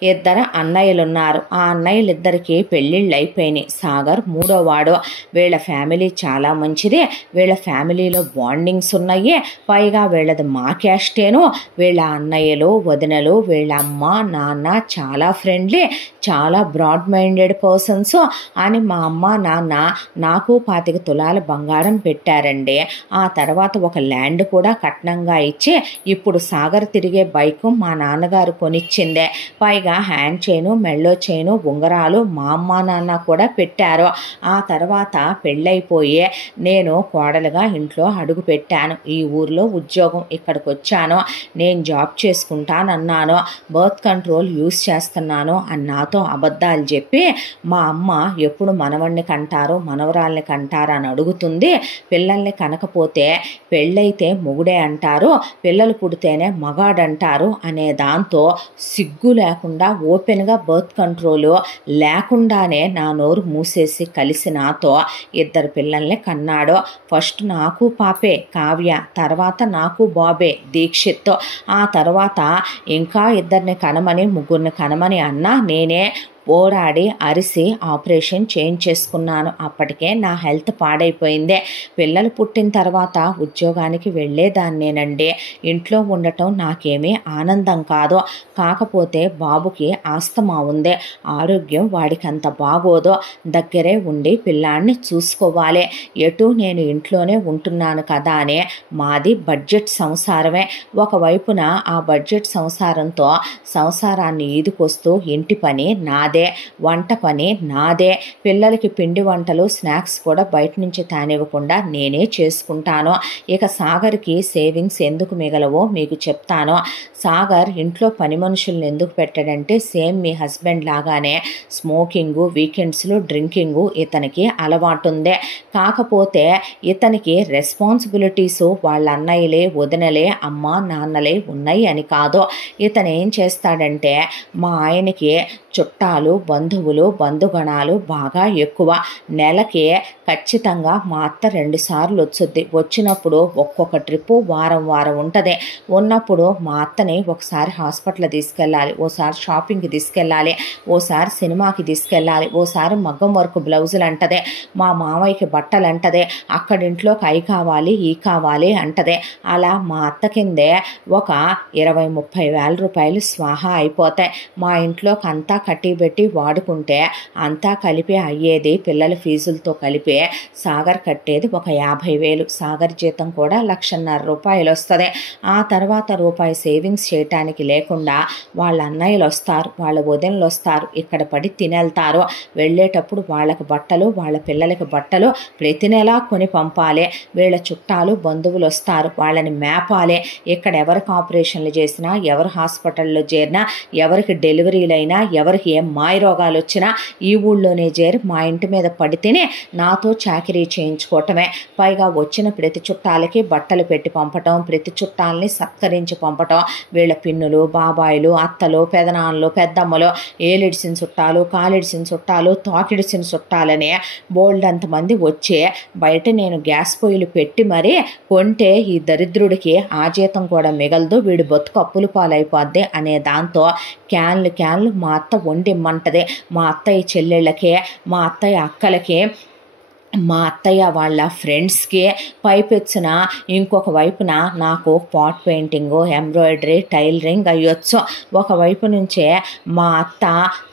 2 అన్నయ్యలున్నారు. ఆ అన్నయ్యలిద్దరికీ పెళ్ళిళ్ళు అయిపోయినాయి. సాగర్ 3వ వాడు. వీళ్ళ ఫ్యామిలీ చాలా మంచిది. వీళ్ళ ఫ్యామిలీలో బాండింగ్స్ ఉన్నాయి. పైగా వీళ్ళది మా క్యాస్టేను. వీళ్ళ అన్నయ్యలు వదినలు వీళ్ళ అమ్మ నాన్న చాలా ఫ్రెండ్లీ, చాలా బ్రాడ్ మైండెడ్ పర్సన్స్ అని మా అమ్మ నాన్న నాకు 25 తులాల బంగారం పెట్టారండి. ఆ తర్వాత ఒక ల్యాండ్ కూడా కట్నంగా ఇచ్చి ఇప్పుడు సాగర్ తిరిగే బైకు మా నాన్నగారు కొనిచ్చిందే. పైగా హ్యాండ్ చైను, మెళ్ళో చైను, ఉంగరాలు మా అమ్మ నాన్న కూడా పెట్టారు. ఆ తర్వాత పెళ్ళైపోయి నేను కోడలుగా ఇంట్లో అడుగు పెట్టాను. ఈ ఊర్లో ఉద్యోగం, ఇక్కడికి వచ్చాను. నేను జాబ్ చేసుకుంటానన్నాను, బర్త్ కంట్రోల్ యూస్ చేస్తున్నాను అని నాతో అబద్ధాలు చెప్పి మా అమ్మ ఎప్పుడు మనవణ్ణి కంటారు మనవరాల్ని కంటారు అని అడుగుతుంది. పిల్లల్ని కనకపోతే పెళ్ళైతే మొగుడే అంటారు, పిల్లలు పుడితేనే మగాడంటారు అనే దాంతో సిగ్గు లేకుండా లేకుండా ఓపెన్గా బర్త్ కంట్రోల్ లేకుండానే నా నోరు మూసేసి కలిసి నాతో 2 పిల్లల్ని కన్నాడు. ఫస్ట్ నాకు పాపే కావ్య, తర్వాత నాకు బాబే దీక్షిత్, ఆ తర్వాత ఇంకా 2 కనమని 3 కనమని అన్నా నేనే పోరాడి అరిసి ఆపరేషన్ చేయించేసుకున్నాను. అప్పటికే నా హెల్త్ పాడైపోయిందే. పిల్లలు పుట్టిన తర్వాత ఉద్యోగానికి వెళ్ళేదాన్నేనండి. ఇంట్లో ఉండటం నాకేమీ ఆనందం కాదు. కాకపోతే బాబుకి ఆస్తమా ఉంది, ఆరోగ్యం వాడికి అంత బాగోదు. దగ్గరే ఉండి పిల్లాన్ని చూసుకోవాలి. ఎటు నేను ఇంట్లోనే ఉంటున్నాను కదా అని మాది బడ్జెట్ సంసారమే. ఒకవైపున ఆ బడ్జెట్ సంసారంతో సంసారాన్ని ఈదుకొస్తూ ఇంటి పని నాదే, వంట పని నాదే. పిల్లలకి పిండి వంటలు స్నాక్స్ కూడా బయట నుంచి తానివ్వకుండా నేనే చేసుకుంటాను. ఇక సాగర్కి సేవింగ్స్ ఎందుకు మిగలవో మీకు చెప్తాను. సాగర్ ఇంట్లో పని మనుషుల్ని ఎందుకు పెట్టాడంటే సేమ్ మీ హస్బెండ్ లాగానే స్మోకింగు, వీకెండ్స్లో డ్రింకింగు ఇతనికి అలవాటు ఉంది. కాకపోతే ఇతనికి రెస్పాన్సిబిలిటీసు వాళ్ళ అన్నయ్యలే, వదినలే, అమ్మ నాన్నలే ఉన్నాయి అని కాదు. ఇతను ఏం చేస్తాడంటే మా ఆయనకి చుట్టాలు, బంధువులు, బంధుగణాలు బాగా ఎక్కువ. నెలకి ఖచ్చితంగా మా అత్త 2 సార్లు వచ్చుద్ది. వచ్చినప్పుడు ఒక్కొక్క ట్రిప్పు వారం వారం ఉంటుంది. ఉన్నప్పుడు మా అత్తని ఒకసారి హాస్పిటల్ తీసుకెళ్ళాలి, ఓసారి షాపింగ్కి తీసుకెళ్ళాలి, ఓసారి సినిమాకి తీసుకెళ్ళాలి, ఓసారి మగ్గం వర్క్ బ్లౌజులు అంటదే, మా మామయ్యకి బట్టలు అంటదే, అక్కడింట్లోకి అయి కావాలి ఈ కావాలి అంటదే. అలా మా అత్త కిందే ఒక 20-30 వేల రూపాయలు స్వాహా అయిపోతాయి. మా ఇంట్లోకి అంతా కట్టిబెట్టి వాడుకుంటే అంతా కలిపి అయ్యేది పిల్లల ఫీజులతో కలిపి సాగర్ కట్టేది ఒక 50,000. సాగర్ జీతం కూడా 1,50,000 రూపాయలు వస్తుంది. ఆ తర్వాత రూపాయి సేవింగ్స్ చేయటానికి లేకుండా వాళ్ళ అన్నయ్యలు వస్తారు, వాళ్ళ వదినలు వస్తారు, ఇక్కడ పడి తినేళ్తారు. వెళ్ళేటప్పుడు వాళ్ళకి బట్టలు, వాళ్ళ పిల్లలకి బట్టలు ప్రతి నెలా కొని పంపాలి. వీళ్ళ చుట్టాలు బంధువులు వస్తారు, వాళ్ళని మేపాలి. ఇక్కడ ఎవరికి ఆపరేషన్లు చేసినా, ఎవరు హాస్పిటల్లో చేరినా, ఎవరికి డెలివరీలైనా, ఎవరికి ఏం మాయ రోగాలు వచ్చినా ఈ ఊళ్ళోనే చేరి మా ఇంటి మీద పడితేనే నాతో చాకరీ చేయించుకోవటమే. పైగా వచ్చిన ప్రతి చుట్టాలకి బట్టలు పెట్టి పంపటం, ప్రతి చుట్టాలని సత్కరించి పంపటం. వీళ్ళ పిన్నులు, బాబాయిలు, అత్తలు, పెదనాన్నలు, పెద్దమ్మలు, ఏలిడిసిన చుట్టాలు, కాలిడిసిన చుట్టాలు, తాకిడిసిన చుట్టాలనే బోల్డ్ అంతమంది వచ్చి బయట నేను గ్యాస్ పొయ్యిలు పెట్టి మరీ కొంటే ఈ దరిద్రుడికి ఆ జీతం కూడా మిగలదు, వీడి బతుకు అప్పులు పాలైపోద్ది అనే దాంతో క్యాన్లు మా అత్త వండిమ్మంటది. మా అత్తయ్య చెల్లెళ్ళకి, మా అత్తయ్య అక్కలకి, మా అత్తయ్య వాళ్ళ ఫ్రెండ్స్కి, పైపెచ్చిన ఇంకొక వైపున నాకు పాట్ పెయింటింగు, ఎంబ్రాయిడరీ, టైలరింగ్ అయ్యొచ్చు. ఒకవైపు నుంచే మా అత్త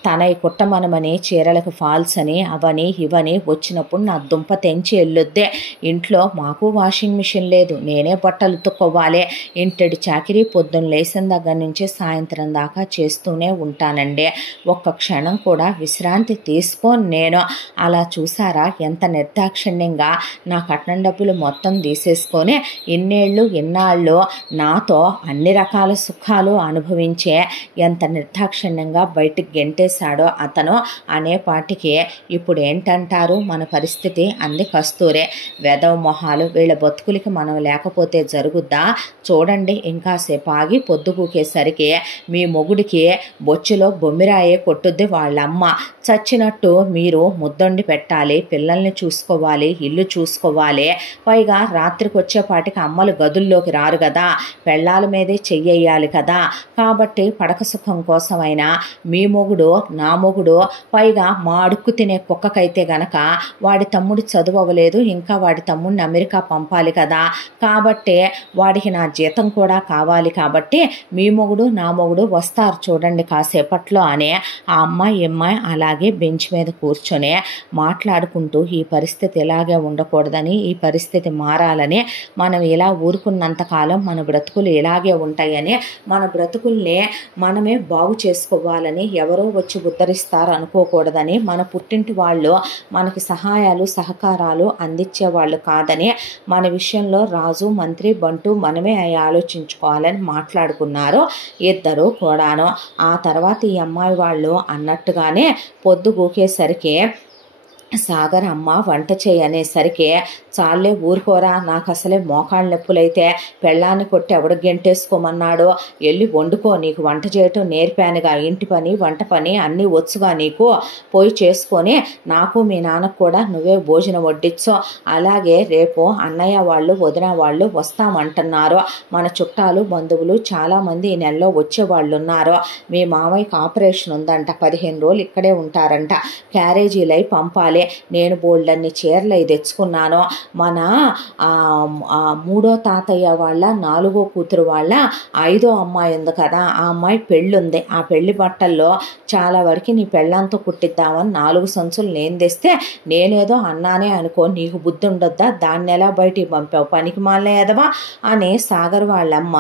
తనవి కుట్టమనమని చీరలకు ఫాల్స్ అని అవని ఇవని వచ్చినప్పుడు నా దుంప తెంచి వెళ్ళొద్దే. ఇంట్లో మాకు వాషింగ్ మిషన్ లేదు, నేనే బట్టలు ఉతుక్కోవాలి. ఇంటడి చాకిరీ పొద్దున్న లేచిన దగ్గర నుంచి సాయంత్రం దాకా చేస్తూనే ఉంటానండి. ఒక్క క్షణం కూడా విశ్రాంతి తీసుకోను నేను. అలా చూసారా ఎంత నిర్దాక్షిణ్యంగా నా కట్నం డబ్బులు మొత్తం తీసేసుకొని ఇన్నాళ్ళు నాతో అన్ని రకాల సుఖాలు అనుభవించే ఎంత నిర్దాక్షిణ్యంగా బయటికి గెంటేశాడో అతను అనేపాటికి ఇప్పుడు ఏంటంటారు మన పరిస్థితి అంది కస్తూరే. వెదవ మొహాలు, వీళ్ళ బతుకులకి మనం లేకపోతే జరుగుద్దా? చూడండి ఇంకాసేపు ఆగి పొద్దుగూకేసరికి మీ మొగుడికి బొచ్చులో బొమ్మిరాయే కొట్టుద్ది వాళ్ళమ్మ. చచ్చినట్టు మీరు ముద్దొండి పెట్టాలి, పిల్లల్ని చూసుకోవాలి, ఇల్లు చూసుకోవాలి. పైగా రాత్రికి వచ్చేపాటికి అమ్మలు గదుల్లోకి రారు కదా, పెళ్ళాల మీదే చెయ్యాలి కదా. కాబట్టి పడక సుఖం కోసమైనా మీ మొగుడు, నా మొగుడు, పైగా మా అడుక్కు తినే కుక్కకైతే గనక వాడి తమ్ముడు చదువు అవ్వలేదు, ఇంకా వాడి తమ్ముడిని అమెరికా పంపాలి కదా. కాబట్టి వాడికి నా జీతం కూడా కావాలి. కాబట్టి మీ మొగుడు, నా మొగుడు వస్తారు చూడండి కాసేపట్లో అని ఆ అమ్మాయి అలాగే బెంచ్ మీద కూర్చొని మాట్లాడుకుంటూ ఈ పరిస్థితి ఇలాగే ఉండకూడదని, ఈ పరిస్థితి మారాలని, మనం ఇలా ఊరుకున్నంతకాలం మన బ్రతుకులు ఇలాగే ఉంటాయని, మన బ్రతుకుల్ని మనమే బాగు చేసుకోవాలని, ఎవరో వచ్చి ఉద్ధరిస్తారు అనుకోకూడదని, మన పుట్టింటి వాళ్ళు మనకి సహాయాలు సహకారాలు అందించేవాళ్ళు కాదని, మన విషయంలో రాజు మంత్రి బంటు మనమే అవి ఆలోచించుకోవాలని మాట్లాడుకున్నారు ఇద్దరు కూడాను. ఆ తర్వాత ఈ అమ్మాయి వాళ్ళు అన్నట్టుగానే పొద్దు గూకేసరికి సాగర్ అమ్మ వంట చేయనేసరికి చాలే ఊరుకోరా, నాకు అసలే మోకాళ్ళ నొప్పులైతే పెళ్ళాన్ని కొట్టి ఎవడు గెంటేసుకోమన్నాడు, వెళ్ళి వండుకో, నీకు వంట చేయటం నేర్పానుగా, ఇంటి పని వంట పని అన్నీ వచ్చుగా నీకు, పోయి చేసుకొని నాకు మీ నాన్నకు కూడా నువ్వే భోజనం వడ్డించు, అలాగే రేపు అన్నయ్య వాళ్ళు వదిన వాళ్ళు వస్తామంటున్నారు, మన చుట్టాలు బంధువులు చాలామంది ఈ నెలలో వచ్చేవాళ్ళు ఉన్నారు, మీ మామయ్యకి ఆపరేషన్ ఉందంట, 15 రోజులు ఇక్కడే ఉంటారంట, క్యారేజీలై పంపాలి, నేను బోల్డన్ని చీరలు అవి తెచ్చుకున్నాను, మన 3వ తాతయ్య వాళ్ళ 4వ కూతురు వాళ్ళ 5వ అమ్మాయి ఉంది కదా, ఆ అమ్మాయి పెళ్ళి ఉంది, ఆ పెళ్లి బట్టల్లో చాలా వరకు నీ పెళ్ళంతో కుట్టిద్దామని 4 సంచులు నేను తెస్తే నేనేదో అన్నానే అనుకో, నీకు బుద్ధి ఉండొద్దా, దాన్ని ఎలా బయటికి పంపావు పనికి మాలనే ఎదవా అని సాగర్ వాళ్ళమ్మ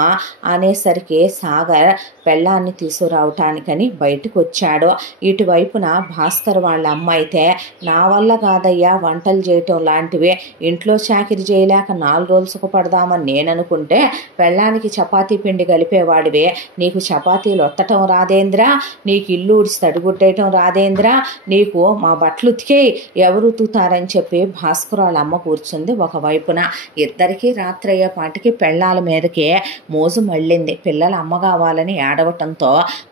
అనేసరికి సాగర్ పెళ్ళాన్ని తీసుకురావటానికని బయటకు వచ్చాడు. ఇటువైపున భాస్కర్ వాళ్ళ అమ్మ అయితే నా వల్ల కాదయ్యా వంటలు చేయటం లాంటివి, ఇంట్లో చాకిరి చేయలేక 4 రోజులు సుఖపడదామని నేను అనుకుంటే పెళ్ళానికి చపాతీ పిండి కలిపేవాడివే, నీకు చపాతీలు ఒత్తటం రాదేంద్రా, నీకు ఇల్లు ఉడిచి తడిగుట్టేయటం రాదేంద్రా, నీకు మా బట్టలు ఉతికే ఎవరు ఉతుకుతారని చెప్పి భాస్కర్ వాళ్ళ అమ్మ కూర్చుంది ఒకవైపున. ఇద్దరికీ రాత్రి అయ్యేపాటికి పెళ్ళాల మీదకి మోజు మళ్ళింది. పిల్లలు అమ్మ కావాలని ఏడవటంతో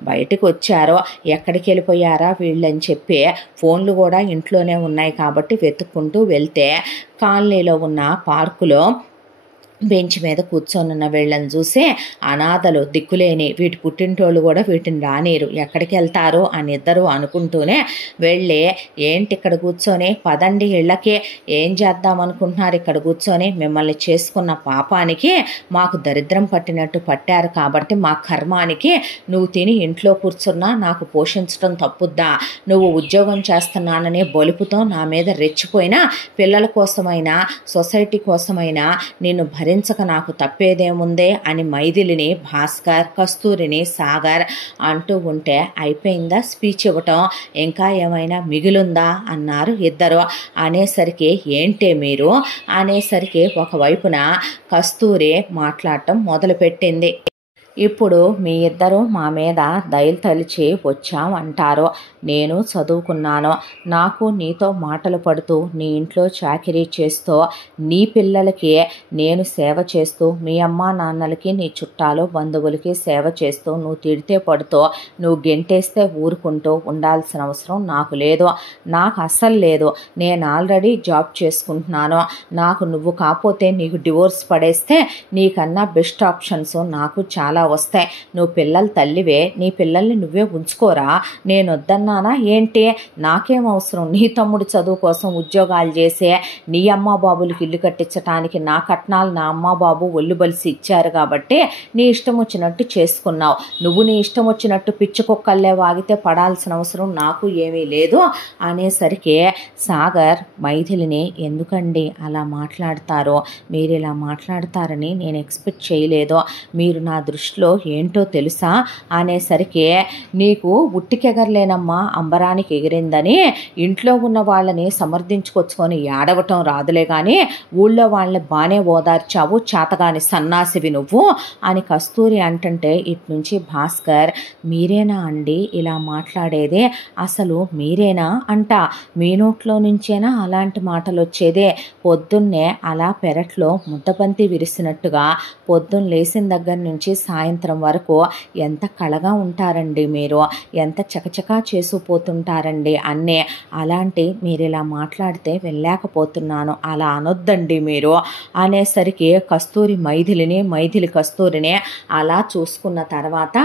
బయటకు వచ్చారు. ఎక్కడికి వెళ్ళిపోయారా వీళ్ళని చెప్పి ఫోన్లు కూడా ఇంట్లోనే ఉన్నాయి కాబట్టి వెతుక్కుంటూ వెళ్తే కాలనీలో ఉన్న పార్కులో బెంచ్ మీద కూర్చొనున్న వీళ్ళని చూసి అనాథలు దిక్కులేని వీటి పుట్టింటోళ్ళు కూడా వీటిని రానిరు, ఎక్కడికి వెళ్తారు అని ఇద్దరు అనుకుంటూనే వెళ్ళి ఏంటి ఇక్కడ కూర్చొని, పదండి ఇళ్ళకి, ఏం చేద్దాం అనుకుంటున్నారు ఇక్కడ కూర్చొని, మిమ్మల్ని చేసుకున్న పాపానికి మాకు దరిద్రం పట్టినట్టు పట్టారు కాబట్టి మా కర్మానికి నువ్వు తిని ఇంట్లో కూర్చున్నా నాకు పోషించడం తప్పుద్దా, నువ్వు ఉద్యోగం చేస్తున్నాననే బలుపుతో నా మీద రెచ్చిపోయినా పిల్లల కోసమైనా సొసైటీ కోసమైనా నిన్ను భరించక నాకు తప్పేదేముందే అని మైథిలిని భాస్కర్ కస్తూరిని సాగర్ అంటూ ఉంటే అయిపోయిందా స్పీచ్ ఇవ్వటం, ఇంకా ఏమైనా మిగిలుందా అన్నారు ఇద్దరు. అనేసరికి ఏంటే మీరు అనేసరికి ఒకవైపున కస్తూరి మాట్లాడటం మొదలుపెట్టింది. ఇప్పుడు మీ ఇద్దరు మా మీద దయలు తలిచి వచ్చామంటారు, నేను చదువుకున్నాను, నాకు నీతో మాటలు పడుతూ నీ ఇంట్లో చాకిరీ చేస్తూ నీ పిల్లలకి నేను సేవ చేస్తూ మీ అమ్మా నాన్నలకి నీ చుట్టాలు బంధువులకి సేవ చేస్తూ నువ్వు తిడితే పడుతూ నువ్వు గెంటేస్తే ఊరుకుంటూ ఉండాల్సిన అవసరం నాకు లేదు, నాకు అస్సలు లేదు, నేను ఆల్రెడీ జాబ్ చేసుకుంటున్నాను, నాకు నువ్వు కాకపోతే నీకు డివోర్స్ పడేస్తే నీకన్నా బెస్ట్ ఆప్షన్స్ నాకు చాలా వస్తాయి, నువ్వు పిల్లల తల్లివే, నీ పిల్లల్ని నువ్వే ఉంచుకోరా, నేను వద్దన్నానా ఏంటి, నాకేం అవసరం, నీ తమ్ముడి చదువు కోసం ఉద్యోగాలు చేసే నీ అమ్మ బాబులకి ఇల్లు కట్టించడానికి నా కట్నాలు నా అమ్మ బాబు ఒళ్ళు బలిసి ఇచ్చారు కాబట్టి నీ ఇష్టం వచ్చినట్టు చేసుకున్నావు, నువ్వు నీ ఇష్టం వచ్చినట్టు పిచ్చి కుక్కల్లే వాగితే పడాల్సిన అవసరం నాకు ఏమీ లేదు అనేసరికి సాగర్ మైథిలిని ఎందుకండి అలా మాట్లాడతారో, మీరు ఇలా మాట్లాడతారని నేను ఎక్స్పెక్ట్ చేయలేదు, మీరు నా దృష్టిలో ఏంటో తెలుసా అనేసరికి నీకు ఉట్టికెగరలేనమ్మా అంబరానికి ఎగిరిందని ఇంట్లో ఉన్న వాళ్ళని సమర్థించుకొచ్చుకొని ఏడవటం రాదులే కానీ ఊళ్ళో వాళ్ళని బానే ఓదార్చావు, చేతగాని సన్నాసివి నువ్వు అని కస్తూరి అంటుంటే ఇటు నుంచి భాస్కర్ మీరేనా అండి ఇలా మాట్లాడేదే, అసలు మీరేనా అంట, మీ నోట్లో నుంచేనా అలాంటి మాటలు వచ్చేదే, పొద్దున్నే అలా పెరట్లో ముద్దబంతి విరిసినట్టుగా పొద్దున్న లేచిన దగ్గర నుంచి సాయంత్రం వరకు ఎంత కళగా ఉంటారండి మీరు, ఎంత చకచకా చేసుకుపోతుంటారండి అన్నే, అలాంటి మీరు ఇలా మాట్లాడితే వెళ్ళలేకపోతున్నాను, అలా అనొద్దండి మీరు అనేసరికి కస్తూరి మైథిలి కస్తూరిని అలా చూసుకున్న తర్వాత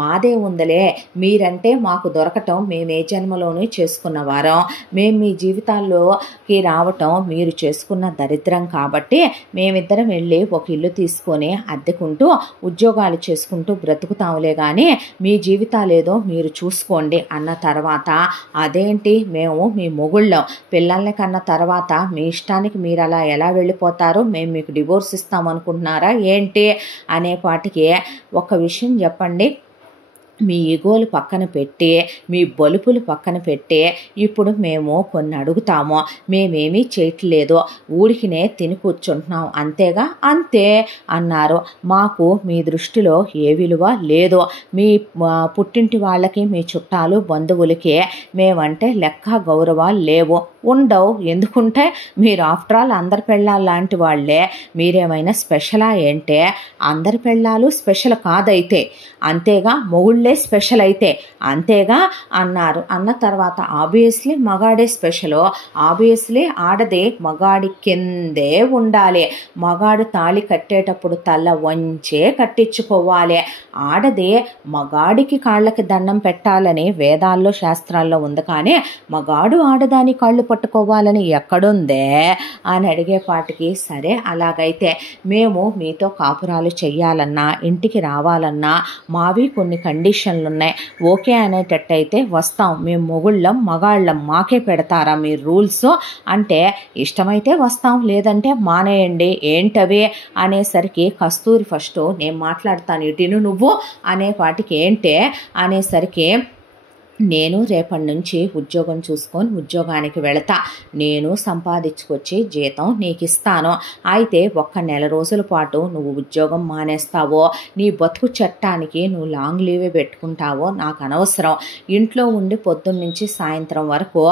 మాదే ఉందలే, మీరంటే మాకు దొరకటం మేము ఏ జన్మలోనూ చేసుకున్న వారం, మేము మీ జీవితాల్లోకి రావటం మీరు చేసుకున్న దరిద్రం కాబట్టి మేమిద్దరం వెళ్ళి ఒక ఇల్లు తీసుకొని అద్దెకుంటూ ఉద్యోగాలు చేసుకుంటూ బ్రతుకుతాంలే కానీ మీ జీవితాలేదో మీరు చూసుకోండి అన్న తర్వాత అదేంటి మేము మీ మొగుళ్ళం, పిల్లల్ని కన్న తర్వాత మీ ఇష్టానికి మీరు అలా ఎలా వెళ్ళిపోతారో మేము మీకు డివోర్స్ ఇస్తామనుకుంటున్నారా ఏంటి అనేపాటికి ఒక విషయం చెప్పండి, మీ ఈగోలు పక్కన పెట్టి మీ బలుపులు పక్కన పెట్టి ఇప్పుడు మేము కొన్ని అడుగుతాము, మేమేమీ చేయట్లేదు, ఊరికినే తిని కూర్చుంటున్నాం అంతేగా, అంతే అన్నారు. మాకు మీ దృష్టిలో ఏ విలువ లేదు, మీ పుట్టింటి వాళ్ళకి మీ చుట్టాలు బంధువులకి మేమంటే లెక్క గౌరవాలు లేవు, ఉండవు. ఎందుకుంటే మీరు ఆఫ్టర్ ఆల్ అందరి పెళ్ళాలు లాంటి వాళ్ళే, మీరేమైనా స్పెషలా ఏంటే? అందరి పెళ్ళాలు స్పెషల్ కాదైతే, అంతేగా, మొగుళ్ళే స్పెషల్ అయితే అంతేగా అన్నారు. అన్న తర్వాత ఆబ్వియస్లీ మగాడే స్పెషల్, ఆబ్వియస్లీ ఆడదే మగాడి కిందే ఉండాలి, మగాడు తాళి కట్టేటప్పుడు తల వంచే కట్టించుకోవాలి, ఆడదే మగాడికి కాళ్ళకి దండం పెట్టాలని వేదాల్లో శాస్త్రాల్లో ఉంది, కానీ మగాడు ఆడదాని కాళ్ళు పట్టుకోవాలని ఎక్కడుందే అని అడిగేపాటికి సరే అలాగైతే మేము మీతో కాపురాలు చెయ్యాలన్నా ఇంటికి రావాలన్నా మావి కొన్ని కండిషన్లు ఉన్నాయి, ఓకే అనేటట్టయితే వస్తాం, మేము మొగుళ్ళం మగాళ్ళం మాకే పెడతారా మీరు రూల్స్ అంటే ఇష్టమైతే వస్తాం లేదంటే మానేయండి, ఏంటవి అనేసరికి కస్తూరి ఫస్ట్ నేను మాట్లాడతాను ఇటును నువ్వు అనేపాటికి ఏంటే అనేసరికి నేను రేపటి నుంచి ఉద్యోగం చూసుకొని ఉద్యోగానికి వెళతా, నేను సంపాదించుకొచ్చి జీతం నీకు ఇస్తాను, అయితే ఒక్క నెల రోజుల పాటు నువ్వు ఉద్యోగం మానేస్తావో నీ బతుకు చట్టానికి నువ్వు లాంగ్ లీవే పెట్టుకుంటావో నాకు అనవసరం, ఇంట్లో ఉండి పొద్దున్నుంచి సాయంత్రం వరకు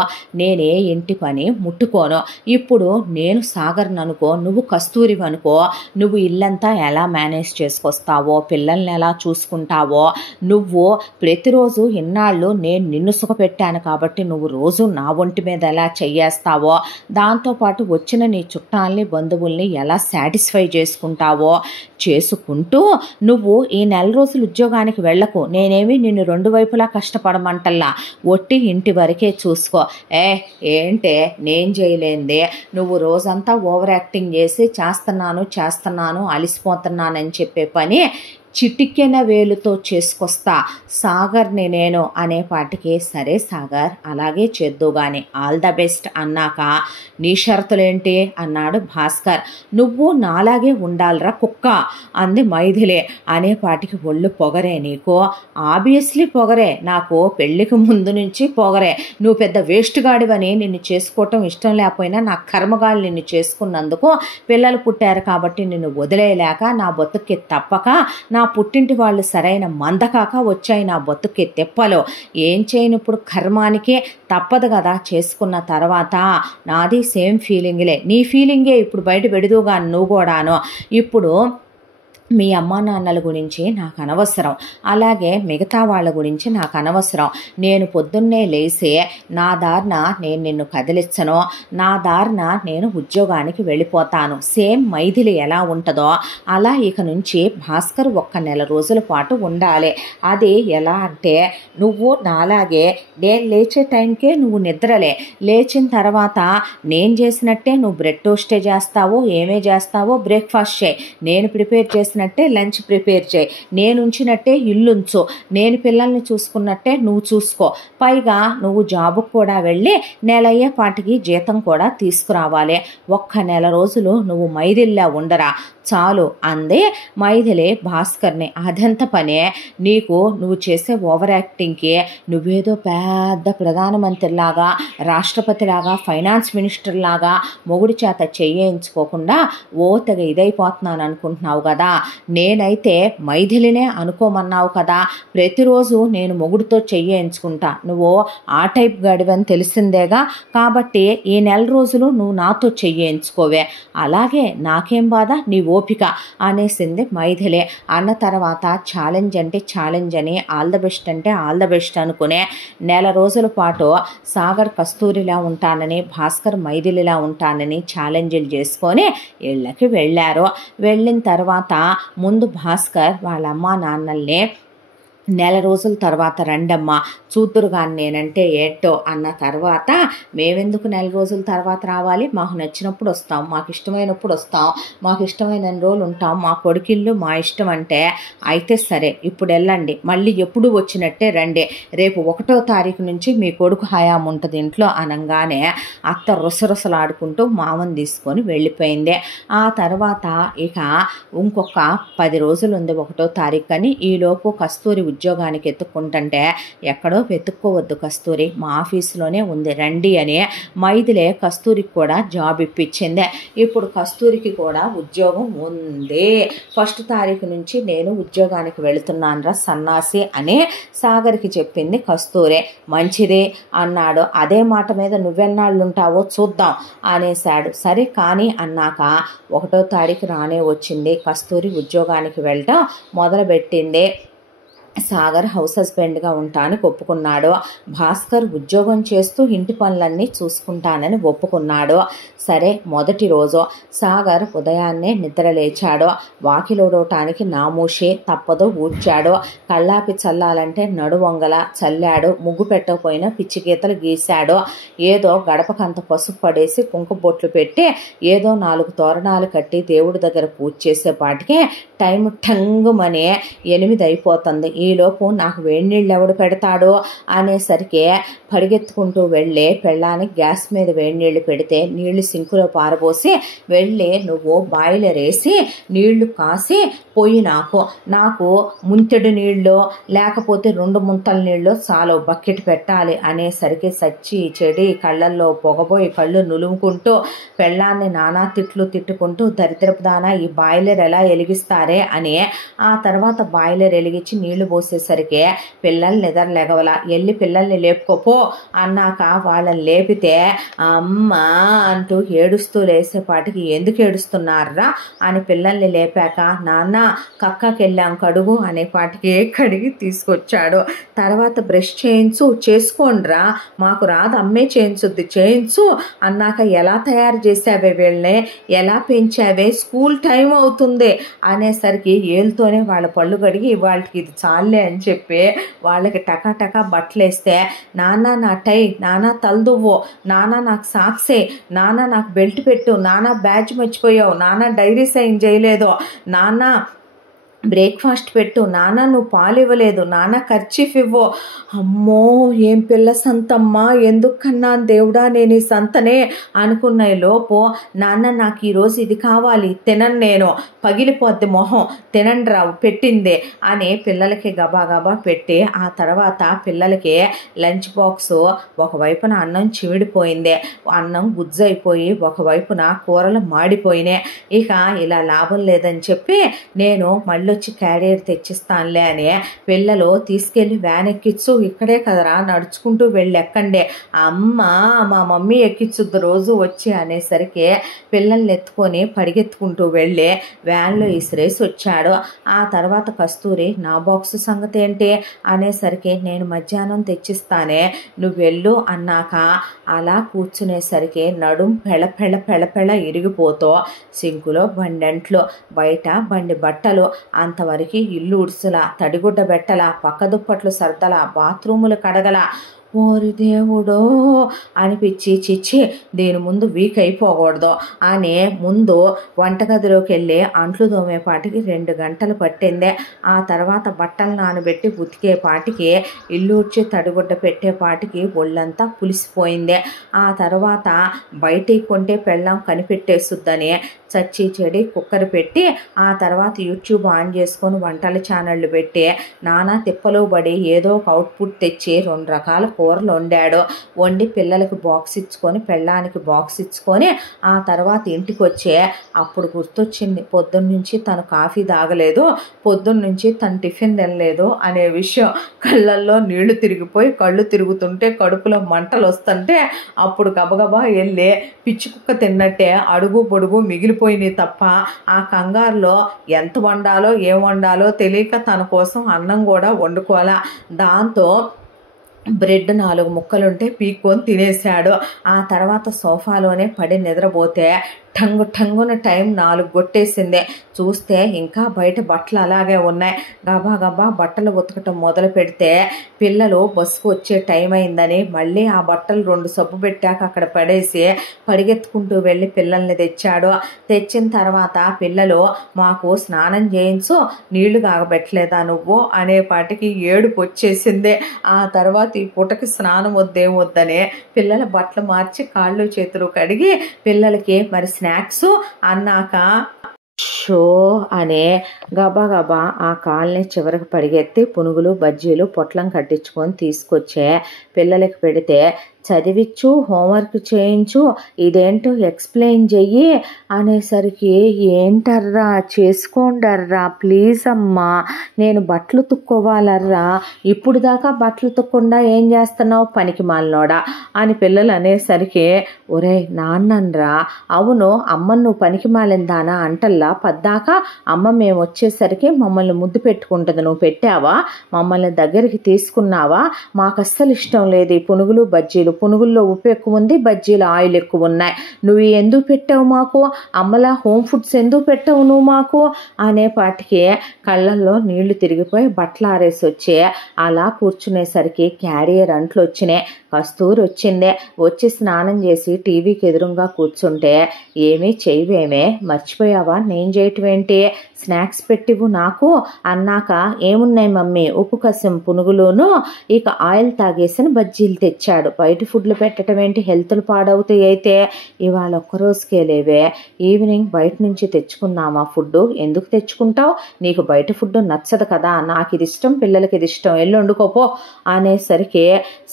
నేనే ఇంటి పని ముట్టుకోను, ఇప్పుడు నేను సాగర్ని అనుకో, నువ్వు కస్తూరివి అనుకో, నువ్వు ఇల్లంతా ఎలా మేనేజ్ చేసుకొస్తావో, పిల్లల్ని ఎలా చూసుకుంటావో, నువ్వు ప్రతిరోజు ఇన్నాళ్ళు నేను నిన్ను సుఖపెట్టాను కాబట్టి నువ్వు రోజు నా ఒంటి మీద ఎలా చెయ్యేస్తావో, దాంతోపాటు వచ్చిన నీ చుట్టాలని బంధువుల్ని ఎలా సాటిస్ఫై చేసుకుంటావో చేసుకుంటూ నువ్వు ఈ నెల రోజులు ఉద్యోగానికి వెళ్ళకు, నేనేమి నిన్ను రెండు వైపులా కష్టపడమంటల్లా, ఒట్టి ఇంటి వరకే చూసుకో, ఏంటే నేను చేయలేందే, నువ్వు రోజంతా ఓవర్ యాక్టింగ్ చేసి చేస్తున్నాను అలిసిపోతున్నానని చెప్పే పని చిటికెన వేలుతో చేసుకొస్తా సాగర్ని నేను అనేపాటికి సరే సాగర్ అలాగే చేద్దు గాని ఆల్ ద బెస్ట్ అన్నాక నీ షరతులేంటి అన్నాడు భాస్కర్. నువ్వు నాలాగే ఉండాలిరా కుక్క అంది మైథిలి. అనేపాటికి ఒళ్ళు పొగరే నీకు? ఆబ్వియస్లీ పొగరే, నాకు పెళ్ళికి ముందు నుంచి పొగరే. నువ్వు పెద్ద వేస్ట్ గాడివని నిన్ను చేసుకోవటం ఇష్టం లేకపోయినా నా కర్మగాలు నిన్ను చేసుకున్నందుకు పిల్లలు పుట్టారు కాబట్టి నిన్ను వదిలేయలేక నా బతుక్కి తప్పక నా పుట్టింటి వాళ్ళు సరైన మందకాక వచ్చాయి నా బతుక్కి తెప్పలో. ఏం చేయనిప్పుడు కర్మానికే తప్పదు కదా. చేసుకున్న తర్వాత నాది సేమ్ ఫీలింగ్లే, నీ ఫీలింగే ఇప్పుడు బయట పెడుదుగా నువ్వు కూడాను. ఇప్పుడు మీ అమ్మా నాన్నల గురించి నాకు అనవసరం, అలాగే మిగతా వాళ్ళ గురించి నాకు అనవసరం. నేను పొద్దున్నే లేసి నా దారిన నేను నిన్ను కదిలించను, నా దారిన నేను ఉద్యోగానికి వెళ్ళిపోతాను. సేమ్ మైథిలి ఎలా ఉంటుందో అలా ఇక నుంచి భాస్కర్ ఒక్క నెల రోజుల పాటు ఉండాలి. అది ఎలా అంటే నువ్వు నాలాగే నేను లేచే టైంకే నువ్వు నిద్రలే, లేచిన తర్వాత నేను చేసినట్టే నువ్వు బ్రెడ్ టోస్టే చేస్తావో ఏమే చేస్తావో బ్రేక్ఫాస్ట్ చేయి, నేను ప్రిపేర్ చేసిన లంచ్ ప్రిపేర్ చేయి, నేను ఉంచినట్టే ఇల్లుంచు, నేను పిల్లల్ని చూసుకున్నట్టే నువ్వు చూసుకో, పైగా నువ్వు జాబుకు కూడా వెళ్ళి నెల అయ్యేపాటికి జీతం కూడా తీసుకురావాలి. ఒక్క నెల రోజులు నువ్వు మైథిలిలా ఉండరా చాలు అందే మైథిలి భాస్కర్ని. అదంత పనే నీకు, నువ్వు చేసే ఓవర్ యాక్టింగ్కి నువ్వేదో పెద్ద ప్రధానమంత్రిలాగా రాష్ట్రపతిలాగా ఫైనాన్స్ మినిస్టర్ లాగా మొగుడి చేత చేయించుకోకుండా ఓ తెగ ఇదైపోతున్నాను అనుకుంటున్నావు కదా. నేనైతే మైథిలినే అనుకోమన్నావు కదా, ప్రతిరోజు నేను మొగుడితో చేయించుకుంటా, నువ్వు ఆ టైప్ గడివని తెలిసిందేగా, కాబట్టి ఈ నెల రోజులు నువ్వు నాతో చేయించుకోవే, అలాగే నాకేం బాధ నీ ఓపిక అనేసింది మైథిలి. అన్న తర్వాత ఛాలెంజ్ అంటే ఛాలెంజ్ అని, ఆల్ ద బెస్ట్ అంటే ఆల్ ద బెస్ట్ అనుకునే నెల రోజుల పాటు సాగర్ కస్తూరిలా ఉంటానని భాస్కర్ మైథిలిలా ఉంటానని ఛాలెంజ్లు చేసుకొని ఇళ్ళకి వెళ్ళారు. వెళ్ళిన తర్వాత ముందు భాస్కర్ వాళ్ళ అమ్మా నాన్నల్ని నెల రోజుల తర్వాత రండమ్మా చూతురుగా నేనంటే ఏంటో అన్న తర్వాత, మేమెందుకు నెల రోజుల తర్వాత రావాలి, మాకు నచ్చినప్పుడు వస్తాం, మాకు ఇష్టమైనప్పుడు వస్తాం, మాకు ఇష్టమైన రోజులు ఉంటాం, మా కొడుకిల్లు మా ఇష్టం అంటే, అయితే సరే ఇప్పుడు వెళ్ళండి, మళ్ళీ ఎప్పుడు వచ్చినట్టే రండి, రేపు 1వ తారీఖు నుంచి మీ కొడుకు హయాం ఉంటుంది ఇంట్లో అనగానే అత్త రుసరుసలాడుకుంటూ మామని తీసుకొని వెళ్ళిపోయింది. ఆ తర్వాత ఇక ఇంకొక 10 రోజులు ఉంది 1వ తారీఖు అని, ఈలోపు కస్తూరి ఉద్యోగానికి ఎత్తుక్కుంటుంటే, ఎక్కడో వెతుక్కోవద్దు కస్తూరి, మా ఆఫీసులోనే ఉంది రండి అని మైథిలే కస్తూరికి కూడా జాబ్ ఇప్పించింది. ఇప్పుడు కస్తూరికి కూడా ఉద్యోగం ఉంది. 1 తారీఖు నుంచి నేను ఉద్యోగానికి వెళుతున్నానురా సన్నాసి అని సాగర్కి చెప్పింది కస్తూరి. మంచిది అన్నాడు. అదే మాట మీద నువ్వెన్నాళ్ళు ఉంటావో చూద్దాం అనేశాడు. సరే కానీ అన్నాక 1వ తారీఖు రానే వచ్చింది. కస్తూరి ఉద్యోగానికి వెళ్ళటం మొదలుపెట్టింది. సాగర్ హౌస్ హస్బెండ్గా ఉంటానికి ఒప్పుకున్నాడు. భాస్కర్ ఉద్యోగం చేస్తూ ఇంటి పనులన్నీ చూసుకుంటానని ఒప్పుకున్నాడు. సరే మొదటి రోజు సాగర్ ఉదయాన్నే నిద్ర లేచాడు. వాకిలోడటానికి నామూషి తప్పదో ఊడ్చాడు. కళ్ళాపి చల్లాలంటే నడువొంగల చల్లాడు. ముగ్గు పెట్టకపోయినా పిచ్చి గీతలు గీశాడు. ఏదో గడపకంత పసుపు పడేసి కుంకుమ బొట్లు పెట్టి ఏదో 4 తోరణాలు కట్టి దేవుడి దగ్గర పూజ చేసేపాటికి టైం టంగుమని 8 అయిపోతుంది. ఈలోపు నాకు వేడి నీళ్ళు ఎవడు పెడతాడు అనేసరికి పరిగెత్తుకుంటూ వెళ్ళి పెళ్ళానికి గ్యాస్ మీద వేడి నీళ్లు పెడితే నీళ్లు సింకులో పారబోసి వెళ్ళి నువ్వు బాయిలర్ వేసి నీళ్లు కాసి పొయ్యి నాకు ముంతెడు నీళ్ళు లేకపోతే 2 ముంతల నీళ్ళు చాలు బకెట్ పెట్టాలి అనేసరికి సచ్చి చెడి కళ్ళల్లో పొగబోయి కళ్ళు నులుముకుంటూ పెళ్ళాన్ని నానా తిట్లు తిట్టుకుంటూ దరిద్రపు దానా ఈ బాయిలర్ ఎలా వెలిగిస్తారే అని ఆ తర్వాత బాయిలర్ వెలిగించి నీళ్లు పోసేసరికి పిల్లలు నిద్రలేగవల. వెళ్ళి పిల్లల్ని లేపుకోపో అన్నాక వాళ్ళని లేపితే అమ్మ అంటూ ఏడుస్తూ లేసేపాటికి ఎందుకు ఏడుస్తున్నారా అని పిల్లల్ని లేపాక నాన్న కక్కకెళ్ళాం కడుగు అనేపాటికి కడిగి తీసుకొచ్చాడు. తర్వాత బ్రష్ చేసుకోండ్రా మాకు రాదు అమ్మే చేయించుద్ది చేయించు అన్నాక ఎలా తయారు చేసావే వీళ్ళని ఎలా పెంచావే స్కూల్ టైం అవుతుంది అనేసరికి ఏళ్ళతోనే వాళ్ళ పళ్ళు కడిగి వాళ్ళకి ఇది చాలే అని చెప్పి వాళ్ళకి టకా బట్టలు వేస్తే నాన్న నా టై, నాన్న తలదువ్వు, నాన్న నాకు సాక్సే, నాన్న నాకు బెల్ట్ పెట్టు, నాన్న బ్యాచ్ మర్చిపోయావు, నాన్న డైరీ సైన్ చేయలేదు, నాన్న బ్రేక్ఫాస్ట్ పెట్టు, నాన్న నువ్వు పాలు ఇవ్వలేదు, నాన్న ఖర్చీఫ్ ఇవ్వు. అమ్మో ఏం పిల్ల సంతమ్మా ఎందుకన్నా దేవుడా నేను ఈ సంతనే అనుకున్న లోపు నాన్న నాకు ఈరోజు ఇది కావాలి తినను నేను పగిలిపోద్ది మొహం తినండి రావు పెట్టిందే అని పిల్లలకి గబా పెట్టి ఆ తర్వాత పిల్లలకి లంచ్ బాక్స్ ఒకవైపున అన్నం చివిడిపోయింది, అన్నం గుజ్జైపోయి ఒకవైపున కూరలు మాడిపోయినాయి. ఇక ఇలా లాభం లేదని చెప్పి నేను మళ్ళీ వచ్చి క్యారియర్ తెచ్చిస్తానులే అని పిల్లలు తీసుకెళ్ళి వ్యాన్ ఎక్కించు ఇక్కడే కదరా నడుచుకుంటూ వెళ్ళి ఎక్కండే అమ్మ మా మమ్మీ ఎక్కించుద్దు రోజు వచ్చి అనేసరికి పిల్లల్ని ఎత్తుకొని పరిగెత్తుకుంటూ వెళ్ళి వ్యాన్లో ఇసిరేసి వచ్చాడు. ఆ తర్వాత కస్తూరి నా బాక్స్ సంగతి ఏంటి అనేసరికి నేను మధ్యాహ్నం తెచ్చిస్తానే నువ్వు వెళ్ళు అన్నాక అలా కూర్చునేసరికి నడుం పెళ ఇరిగిపోతూ సింకులో బండంట్లు బయట బండి బట్టలు అంతవరకు ఇల్లు ఉడుసులా తడిగుడ్డ బెట్టలా పక్క దుప్పట్లు సర్దలా బాత్రూములు కడగల. ఓరి దేవుడో అనిపించి చిచ్చి దీని ముందు వీక్ అయిపోకూడదు అని ముందు వంటగదిలోకి వెళ్ళి అంట్లు దోమేపాటికి 2 గంటలు పట్టింది. ఆ తర్వాత బట్టలు నానబెట్టి ఉతికేపాటికి ఇల్లు ఉడ్చి తడిగుడ్డ పెట్టేపాటికి ఒళ్ళంతా పులిసిపోయింది. ఆ తర్వాత బయటికి కొంటే పెళ్ళాం కనిపెట్టేసుద్దని చచ్చి చెడి కుక్కర్ పెట్టి ఆ తర్వాత యూట్యూబ్ ఆన్ చేసుకొని వంటల ఛానళ్ళు పెట్టి నానా తిప్పలు పడి ఏదో ఒక అవుట్పుట్ తెచ్చి 2 రకాల కూరలు వండి పిల్లలకి బాక్స్ ఇచ్చుకొని పెళ్ళానికి బాక్స్ ఇచ్చుకొని ఆ తర్వాత ఇంటికి వచ్చే అప్పుడు గుర్తొచ్చింది పొద్దున్నుంచి తను కాఫీ తాగలేదు, పొద్దున్నుంచి తను టిఫిన్ తినలేదు అనే విషయం. కళ్ళల్లో నీళ్లు తిరిగిపోయి కళ్ళు తిరుగుతుంటే కడుపులో మంటలు వస్తుంటే అప్పుడు గబగబా వెళ్ళి పిచ్చి కుక్క తిన్నట్టే అడుగు పొడుగు మిగిలిపోయినాయి తప్ప ఆ కంగారులో ఎంత వండాలో ఏం వండాలో తెలియక తన కోసం అన్నం కూడా వండుకోవాలా. దాంతో బ్రెడ్ 4 ముక్కలుంటే పీక్కొని తినేశాడు. ఆ తర్వాత సోఫాలోనే పడి నిద్రపోతే టంగున టైం 4 కొట్టేసింది. చూస్తే ఇంకా బయట బట్టలు అలాగే ఉన్నాయి. గబా బట్టలు ఉతకటం మొదలు పెడితే పిల్లలు బస్సుకు వచ్చే టైం అయిందని మళ్ళీ ఆ బట్టలు 2 సబ్బు పెట్టాక అక్కడ పడేసి పరిగెత్తుకుంటూ వెళ్ళి పిల్లల్ని తెచ్చాడు. తెచ్చిన తర్వాత పిల్లలు మాకు స్నానం చేయించు నీళ్లు కాగబెట్టలేదా నువ్వు అనేపాటికి ఏడుపు వచ్చేసింది. ఆ తర్వాత ఈ పూటకి స్నానం వద్దేమొద్దని పిల్లల బట్టలు మార్చి కాళ్ళు చేతులు కడిగి పిల్లలకి మరి స్నాక్స్ అన్నాక షో అనే గబగబా ఆ కాల్ని చివరికి పరిగెత్తి పునుగులు బజ్జీలు పొట్లం కట్టించుకొని తీసుకొచ్చే పిల్లలకి పెడితే చదివించు హోంవర్క్ చేయించు ఇదేంటో ఎక్స్ప్లెయిన్ చెయ్యి అనేసరికి ఏంటర్రా చేసుకోండర్రా ప్లీజ్ అమ్మా నేను బట్టలు తుక్కోవాలర్రా ఇప్పుడు దాకా బట్టలు తుక్కుండా ఏం చేస్తున్నావు పనికి మాలినోడా అని పిల్లలు అనేసరికి ఒరే నాన్నన్రా అవును అమ్మను నువ్వు పనికి మాలిందానా అంటల్లా పద్దాకా అమ్మ మేము వచ్చేసరికి మమ్మల్ని ముద్దు పెట్టుకుంటుంది నువ్వు పెట్టావా మమ్మల్ని దగ్గరికి తీసుకున్నావా మాకు అస్సలు ఇష్టం లేదు ఈ పునుగులు బజ్జీలు పునుగుల్లో ఉప్పు ఎక్కువ ఉంది బజ్జీలు ఆయిల్ ఎక్కువ ఉన్నాయి నువ్వు ఎందుకు పెట్టావు మాకు అమ్మలా హోమ్ ఫుడ్స్ ఎందుకు పెట్టావు నువ్వు మాకు అనేపాటికి కళ్ళల్లో నీళ్లు తిరిగిపోయి బట్టలు ఆరేసి వచ్చి అలా కూర్చునేసరికి క్యారియర్ అంట్లు వచ్చినాయి కస్తూరి వచ్చిందే వచ్చి స్నానం చేసి టీవీకి ఎదురుగా కూర్చుంటే ఏమీ చేయవేమే మర్చిపోయావా నేను చేయటం ఏంటి స్నాక్స్ పెట్టివు నాకు అన్నాక ఏమున్నాయి మమ్మీ ఉప్పు కసం పునుగులోను ఇక ఆయిల్ తాగేసిన బజ్జీలు తెచ్చాడు బయట ఫుడ్లు పెట్టడం ఏంటి హెల్త్లు పాడవుతాయి అయితే ఇవాళ ఒక్కరోజుకే లేవే ఈవినింగ్ బయట నుంచి తెచ్చుకున్నామా ఫుడ్ ఎందుకు తెచ్చుకుంటావు నీకు బయట ఫుడ్ నచ్చదు కదా నాకు ఇది ఇష్టం పిల్లలకి ఇది ఇష్టం ఎల్లు వండుకోపో అనేసరికి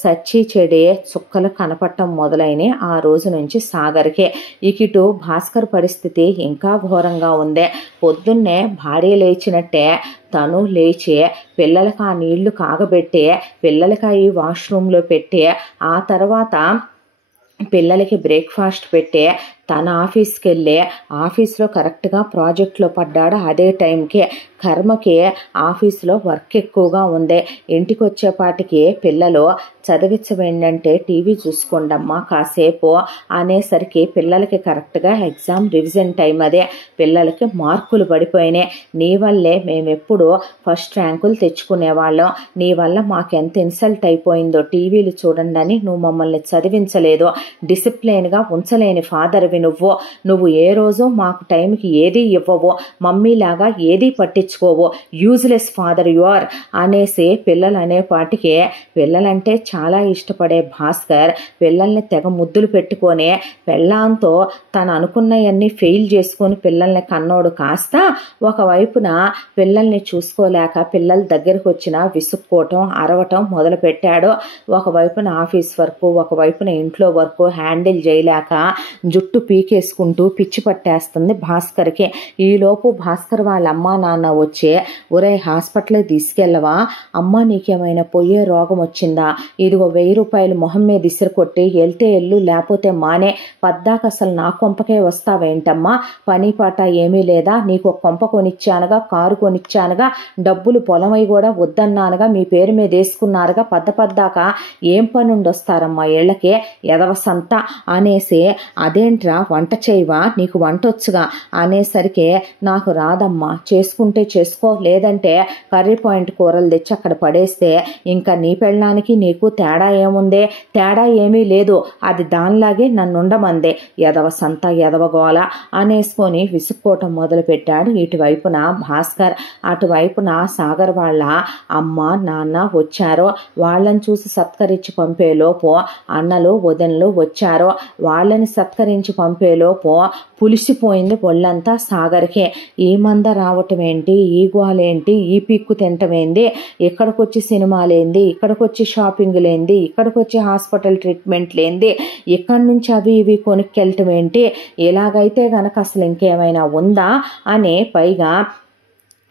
సచ్చి చెడే చుక్కలు కనపడటం మొదలైన ఆ రోజు నుంచి సాగర్కే ఇకిటు భాస్కర్ పరిస్థితి ఇంకా ఘోరంగా ఉందే పొద్దున్నే భార్య లేచినట్టే తను లేచి పిల్లలకి ఆ నీళ్లు కాగబెట్టి పిల్లలకి ఈ వాష్రూమ్లో పెట్టి ఆ తర్వాత పిల్లలకి బ్రేక్ఫాస్ట్ పెట్టి తన ఆఫీస్కి వెళ్ళి ఆఫీస్లో కరెక్ట్గా ప్రాజెక్ట్లో పడ్డాడు అదే టైంకి కర్మకి ఆఫీస్లో వర్క్ ఎక్కువగా ఉంది ఇంటికి వచ్చేపాటికి పిల్లలు చదివించవేంటంటే టీవీ చూసుకోండమ్మా కాసేపు అనేసరికి పిల్లలకి కరెక్ట్గా ఎగ్జామ్ రివిజన్ టైం అదే పిల్లలకి మార్కులు పడిపోయినాయి నీ వల్లే మేమెప్పుడు ఫస్ట్ ర్యాంకులు తెచ్చుకునేవాళ్ళం నీ వల్ల మాకెంత ఇన్సల్ట్ అయిపోయిందో టీవీలు చూడండి అని నువ్వు మమ్మల్ని చదివించలేదు డిసిప్లిన్గా ఉంచలేని ఫాదర్వి నువ్వు ఏ రోజు మాకు టైంకి ఏది ఇవ్వవో మమ్మీలాగా ఏది పట్టించుకోవో యూజ్లెస్ ఫాదర్ యు ఆర్ అనేసి పిల్లలు అనేపాటికి పిల్లలంటే చాలా ఇష్టపడే భాస్కర్ పిల్లల్ని తెగ ముద్దులు పెట్టుకొని పెళ్ళాంతో తను అనుకున్నవన్నీ ఫెయిల్ చేసుకొని పిల్లల్ని కన్నోడు కాస్త ఒకవైపున పిల్లల్ని చూసుకోలేక పిల్లల దగ్గరకు వచ్చిన విసుక్కోవటం అరవటం మొదలుపెట్టాడు ఒకవైపున ఆఫీస్ వర్క్ ఒకవైపున ఇంట్లో వర్క్ హ్యాండిల్ చేయలేక జుట్టు పీకేసుకుంటూ పిచ్చి పట్టేస్తుంది భాస్కర్కి ఈలోపు భాస్కర్ వాళ్ళ అమ్మా నాన్న వచ్చి ఒరే హాస్పిటల్కి తీసుకెళ్ళవా అమ్మ నీకేమైనా పోయే రోగం వచ్చిందా ఇదిగో 1000 రూపాయలు మొహం మీద ఇసురు కొట్టి వెళ్తే ఎల్లు లేకపోతే మానే పద్దాక అసలు నా కొంపకే వస్తావేంటమ్మా పని పాట ఏమీ లేదా నీకు ఒక కొంప కొనిచ్చానుగా కారు కొనిచ్చానుగా డబ్బులు పొలమై కూడా వద్దన్నానుగా మీ పేరు మీద వేసుకున్నారుగా పద్దాక ఏం పని ఉండొస్తారమ్మా ఇళ్ళకే ఎదవసంత అనేసి అదేంట్రా వంట చేయవా నీకు వంట వచ్చుగా అనేసరికి నాకు రాదమ్మా చేసుకుంటే చేసుకో లేదంటే కర్రీ పాయింట్ కూరలు తెచ్చి అక్కడ పడేస్తే ఇంకా నీ పెళ్ళానికి నీకు తేడా ఏముందే తేడా ఏమీ లేదు అది దానిలాగే నన్ను ఉండమందే ఎదవ సంత ఎదవగోల అనేసుకొని విసుక్కోవటం మొదలుపెట్టాడు ఇటువైపున భాస్కర్ అటువైపున సాగర్ వాళ్ళ అమ్మ నాన్న వచ్చారో వాళ్ళని చూసి సత్కరించి పంపేలోపు అన్నలు వదినలు వచ్చారో వాళ్ళని సత్కరించి పంపేలోపు పులిసిపోయింది ఒళ్ళంతా సాగర్కే ఈ మంద రావటం ఏంటి ఈ గోలేంటి ఈ పిక్కు తింటమేంది ఇక్కడికొచ్చి సినిమాలేంది ఇక్కడికొచ్చి షాపింగ్లేంది ఇక్కడికొచ్చి హాస్పిటల్ ట్రీట్మెంట్లేంది ఇక్కడి నుంచి అవి ఇవి కొనుక్కెళ్ళటం ఏంటి ఇలాగైతే గనక అసలు ఇంకేమైనా ఉందా అని పైగా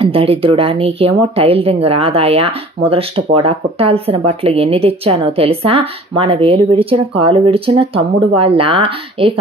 దరిద్రుడా నీకేమో టైలరింగ్ రాదాయా ముదరష్టపోడా కుట్టాల్సిన బట్టలు ఎన్ని తెచ్చానో తెలుసా మన వేలు విడిచిన కాలు విడిచిన తమ్ముడు వాళ్ళ ఇక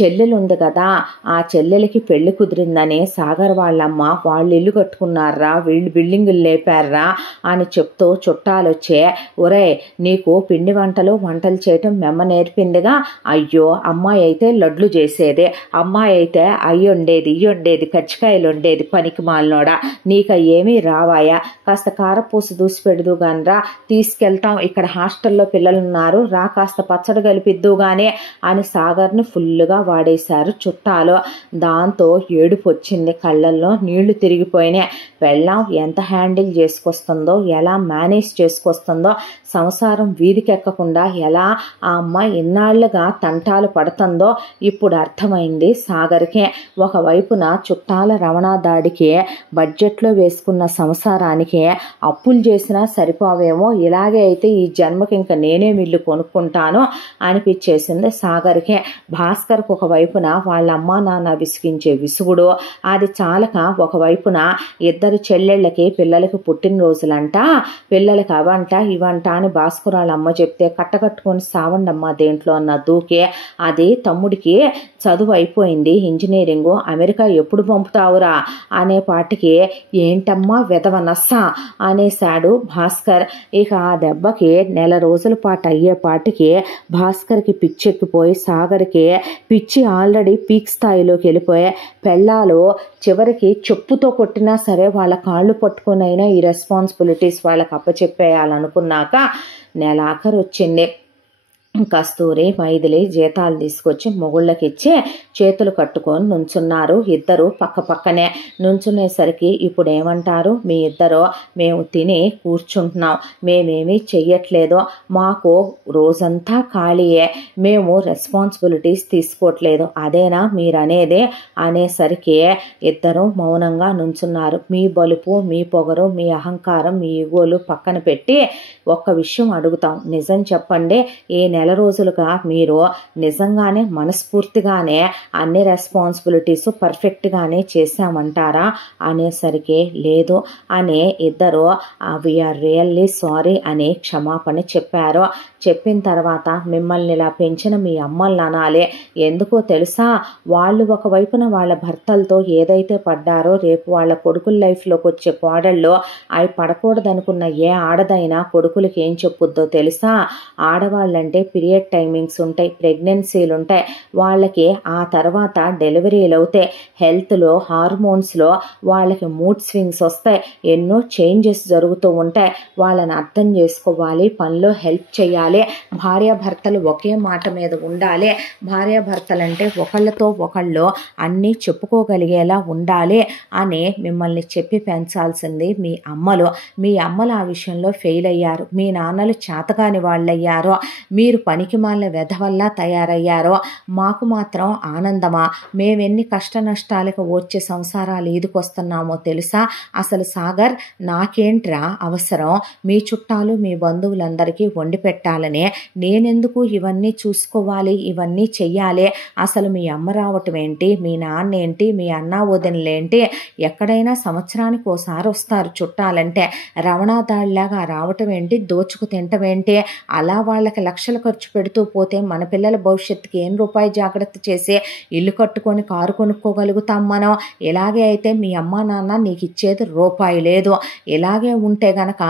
చెల్లెలు ఉంది కదా ఆ చెల్లెలకి పెళ్లి కుదిరిందని సాగర్ వాళ్ళమ్మ వాళ్ళు ఇల్లు కట్టుకున్నారా వీళ్ళు బిల్డింగులు లేపారా అని చెప్తూ చుట్టాలు వచ్చే ఒరే నీకు పిండి వంటలు చేయటం మెమ్మ నేర్పిందిగా అయ్యో అమ్మాయి అయితే లడ్లు చేసేదే అమ్మాయి అయితే అయ్యి వండేది కజ్జికాయలు వండేది పనికి మాలినోడా నీకు ఏమీ రావాయా, కాస్త కారపూసి దూసి పెడదు గానరా, తీసుకెళ్తాం, ఇక్కడ హాస్టల్లో పిల్లలు ఉన్నారు రా, కాస్త పచ్చడి కలిపిద్దు గానే అని సాగర్ని ఫుల్గా వాడేశారు చుట్టాలు. దాంతో ఏడుపు వచ్చింది, కళ్ళల్లో నీళ్లు తిరిగిపోయినాయి. పెళ్ళాం ఎంత హ్యాండిల్ చేసుకొస్తుందో, ఎలా మేనేజ్ చేసుకొస్తుందో, సంసారం వీధికెక్కకుండా ఎలా ఆ అమ్మాయి ఇన్నాళ్లుగా తంటాలు పడుతుందో ఇప్పుడు అర్థమైంది సాగర్కే. ఒకవైపున చుట్టాల రవాణా దాడికి బడ్జెట్లో వేసుకున్న సంసారానికి అప్పులు చేసినా సరిపోవేమో, ఇలాగే అయితే ఈ జన్మకి ఇంకా నేనే మిల్లు కొనుక్కుంటాను అనిపించేసింది సాగర్కే. భాస్కర్కి ఒకవైపున వాళ్ళ అమ్మా నాన్న విసిగించే విసుగుడు, అది చాలక ఒకవైపున ఇద్దరు చెల్లెళ్ళకి పిల్లలకి పుట్టినరోజులంట, పిల్లలకి అవంట ఇవంట అని భాస్కర్ వాళ్ళ అమ్మ చెప్తే కట్టకట్టుకొని సావండమ్మా దేంట్లో అన్న దూకే. అది తమ్ముడికి చదువు అయిపోయింది, ఇంజనీరింగు, అమెరికా ఎప్పుడు పంపుతావురా అనే పాటికి ఏంటమ్మా వెధవ నస్సా అనేశాడు భాస్కర్. ఇక ఆ దెబ్బకి నెల రోజుల పాటు అయ్యేపాటికి భాస్కర్కి పిచ్చెక్కిపోయి సాగర్కి పిచ్చి ఆల్రెడీ పీక్ స్థాయిలోకి వెళ్ళిపోయి పెళ్ళాలు చివరికి చెప్పుతో కొట్టినా సరే వాళ్ళ కాళ్ళు పట్టుకునైనా ఈ రెస్పాన్సిబిలిటీస్ వాళ్ళకి అప్పచెప్పేయాలనుకున్నాక నెలాఖరు వచ్చింది. కస్తూరి మైథిలి జీతాలు తీసుకొచ్చి మొగుళ్ళకి ఇచ్చి చేతులు కట్టుకొని నుంచున్నారు. ఇద్దరు పక్క పక్కనే నుంచునేసరికి ఇప్పుడు ఏమంటారు, మీ ఇద్దరు మేము తిని కూర్చుంటున్నాం, మేమేమీ చెయ్యట్లేదు, మాకు రోజంతా ఖాళీయే, మేము రెస్పాన్సిబిలిటీస్ తీసుకోవట్లేదు, అదేనా మీరనేది అనేసరికి ఇద్దరు మౌనంగా నుంచున్నారు. మీ బలుపు, మీ పొగరు, మీ అహంకారం, మీ ఈగోలు పక్కన పెట్టి ఒక్క విషయం అడుగుతాం, నిజం చెప్పండి, ఈ నెల రోజులుగా మీరు నిజంగానే మనస్ఫూర్తిగానే అన్ని రెస్పాన్సిబిలిటీస్ పర్ఫెక్ట్గానే చేశామంటారా అనేసరికి లేదు అని ఇద్దరు వీఆర్ రియల్లీ సారీ అని క్షమాపణ చెప్పారు. చెప్పిన తర్వాత మిమ్మల్ని ఇలా పెంచిన మీ అమ్మల్ని అనాలి, ఎందుకో తెలుసా, వాళ్ళు ఒకవైపున వాళ్ళ భర్తలతో ఏదైతే పడ్డారో రేపు వాళ్ళ కొడుకుల లైఫ్లోకి వచ్చే కోడళ్ళు అవి పడకూడదనుకున్న ఏ ఆడదైనా కొడుకులకి ఏం చెప్పుద్దో తెలుసా, ఆడవాళ్ళంటే పీరియడ్ టైమింగ్స్ ఉంటాయి, ప్రెగ్నెన్సీలు ఉంటాయి, వాళ్ళకి ఆ తర్వాత డెలివరీలు అవుతాయి, హెల్త్లో హార్మోన్స్లో వాళ్ళకి మూడ్ స్వింగ్స్ వస్తాయి, ఎన్నో చేంజెస్ జరుగుతూ ఉంటాయి, వాళ్ళని అర్థం చేసుకోవాలి, పనిలో హెల్ప్ చేయాలి, భార్యాభర్తలు ఒకే మాట మీద ఉండాలి, భార్యాభర్తలంటే ఒకళ్ళతో ఒకళ్ళు అన్నీ చెప్పుకోగలిగేలా ఉండాలి అని మిమ్మల్ని చెప్పి పెంచాల్సింది మీ అమ్మలు. మీ అమ్మలు ఆ విషయంలో ఫెయిల్ అయ్యారు, మీ నాన్నలు చేతకాని వాళ్ళయ్యారు, మీరు పనికి మాలిన వెధవల్లా తయారయ్యారో, మాకు మాత్రం ఆనందమా, మేమెన్ని కష్ట నష్టాలకు వచ్చే సంసారాలు ఈదుకొస్తున్నామో తెలుసా, అసలు సాగర్ నాకేంట్రా అవసరం, మీ చుట్టాలు మీ బంధువులందరికీ వండి పెట్టాలనే నేనెందుకు ఇవన్నీ చూసుకోవాలి, ఇవన్నీ చెయ్యాలి, అసలు మీ అమ్మ రావటం ఏంటి, మీ నాన్న ఏంటి, మీ అన్న వదినలేంటి, ఎక్కడైనా సంవత్సరానికి ఓసారి వస్తారు చుట్టాలంటే, రవణాదాడిలాగా రావటం ఏంటి, దోచుకు తినటం ఏంటి, అలా వాళ్ళకి లక్షలు ఖర్చు పెడుతూ పోతే మన పిల్లల భవిష్యత్తుకి ఏం రూపాయి జాగ్రత్త చేసి ఇల్లు కట్టుకొని కారు కొనుక్కోగలుగుతాం మనం, ఇలాగే అయితే మీ అమ్మ నాన్న నీకు ఇచ్చేది రూపాయి లేదు, ఇలాగే ఉంటే గనక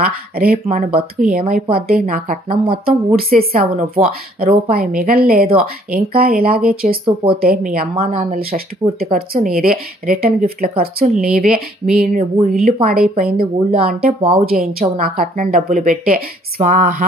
రేపు మన బతుకు ఏమైపోద్ది, నా కట్నం మొత్తం ఊడ్చేసావు నువ్వు, రూపాయి మిగలలేదు, ఇంకా ఇలాగే చేస్తూ పోతే మీ అమ్మా నాన్నల షష్టి పూర్తి ఖర్చు నీదే, రిటర్న్ గిఫ్ట్ల ఖర్చు నీవే, మీ ఇల్లు పాడైపోయింది ఊళ్ళో అంటే బాగు చేయించావు నా కట్నం డబ్బులు పెట్టే స్వాహ,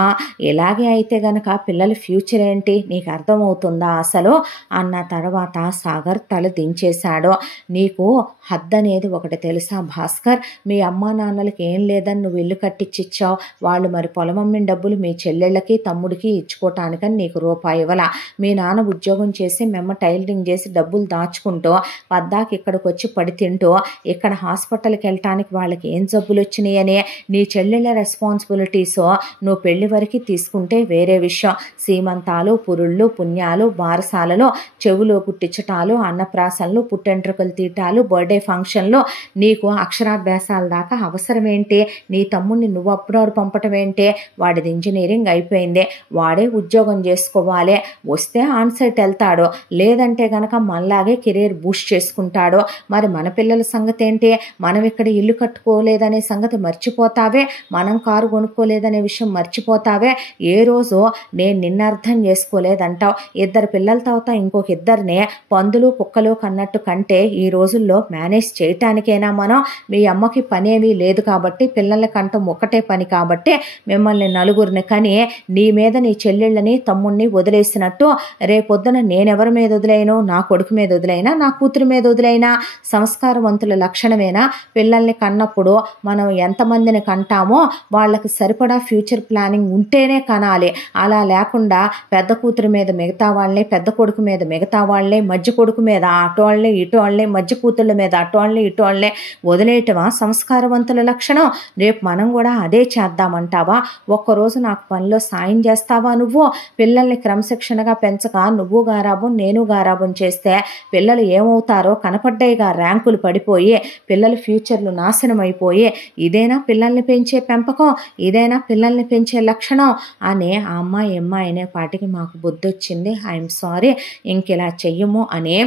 ఇలాగే అయితే గనక పిల్లల ఫ్యూచర్ ఏంటి నీకు అర్థమవుతుందా అసలు అన్న తర్వాత సాగర్ తల దించేశాడు. నీకు హద్దు అనేది ఒకటి తెలుసా భాస్కర్, మీ అమ్మా నాన్నలకి ఏం లేదని నువ్వు ఇల్లు కట్టించిచ్చావు, వాళ్ళు మరి పొలమమ్మిన డబ్బులు మీ చెల్లెళ్ళకి తమ్ముడికి ఇచ్చుకోవటానికని నీకు రూపాయి ఇవ్వాల, మీ నాన్న ఉద్యోగం చేసి మేము టైలరింగ్ చేసి డబ్బులు దాచుకుంటూ పద్దాకి ఇక్కడికి వచ్చి పడి తింటూ ఇక్కడ హాస్పిటల్కి వెళ్ళటానికి వాళ్ళకి ఏం జబ్బులు వచ్చినాయని నీ చెల్లెళ్ళ రెస్పాన్సిబిలిటీస్ నువ్వు పెళ్లి వరకు తీసుకుంటే వేరే విషయం, సీమంతాలు పురుళ్ళు పుణ్యాలు బారసాలలో చెవులో కుట్టించటాలు అన్నప్రాసనలు పుట్టెంట్రుకలు తీయటాలు బర్త్డే ఫంక్షన్లో నీకు అక్షరాభ్యాసాల దాకా అవసరం ఏంటి, నీ తమ్ముడిని నువ్వు అప్రాడు పంపటం ఏంటి, వాడిది ఇంజనీరింగ్ అయిపోయింది, అయిపోయింది, వాడే ఉద్యోగం చేసుకోవాలి, వస్తే ఆన్ సైట్ వెళ్తాడు, లేదంటే కనుక మనలాగే కెరీర్ బూస్ట్ చేసుకుంటాడు. మరి మన పిల్లల సంగతి ఏంటి? మనం ఇక్కడ ఇల్లు కట్టుకోలేదనే సంగతి మర్చిపోతావే, మనం కారు కొనుక్కోలేదనే విషయం మర్చిపోతావే, ఏ రోజు నేను నిన్న అర్థం చేసుకోలేదంటావు. ఇద్దరు పిల్లల తర్వాత ఇంకొక ఇద్దరిని పందులు కుక్కలు కన్నట్టు కంటే ఈ రోజుల్లో మేనేజ్ చేయటానికైనా మనం, మీ అమ్మకి పనేమీ లేదు కాబట్టి పిల్లల కంటం ఒక్కటే పని కాబట్టి మిమ్మల్ని నలుగురిని కని నీ మీద నీ చెల్లెళ్ళని తమ్ముడిని వదిలేసినట్టు రేపొద్దున నేనెవరి మీద వదిలేను? నా కొడుకు మీద వదిలైనా, నా కూతురి మీద వదిలైనా సంస్కారవంతుల లక్షణమేనా? పిల్లల్ని కన్నప్పుడు మనం ఎంతమందిని కంటామో వాళ్ళకి సరిపడా ఫ్యూచర్ ప్లానింగ్ ఉంటేనే కనాలి. అలా లేకుండా పెద్ద కూతురి మీద మిగతా వాళ్ళని, పెద్ద కొడుకు మీద మిగతా వాళ్ళని, మధ్య కొడుకు మీద అటు వాళ్ళని ఇటు వాళ్ళని, మధ్య కూతుళ్ళ మీద అటు వాళ్ళని ఇటు వాళ్ళని వదిలేయటమా సంస్కారవంతుల లక్షణం? రేపు మనం కూడా అదే చేద్దామంటావా? ఒక్కరోజు నాకు పనిలో సాయం చేస్తావా? నువ్వు పిల్లల్ని క్రమశిక్షణగా పెంచక నువ్వు గారాబం నేను గారాబం చేస్తే పిల్లలు ఏమవుతారో కనపడ్డాయిగా, ర్యాంకులు పడిపోయి పిల్లల ఫ్యూచర్లు నాశనం అయిపోయి. ఇదేనా పిల్లల్ని పెంచే పెంపకం? ఇదేనా పిల్లల్ని పెంచే లక్షణం? అని ఆ అమ్మాయి అనే పాటికి మాకు బుద్ధి వచ్చింది. ఐఎమ్ సారీ, ఇంకెలా చెయ్యము అని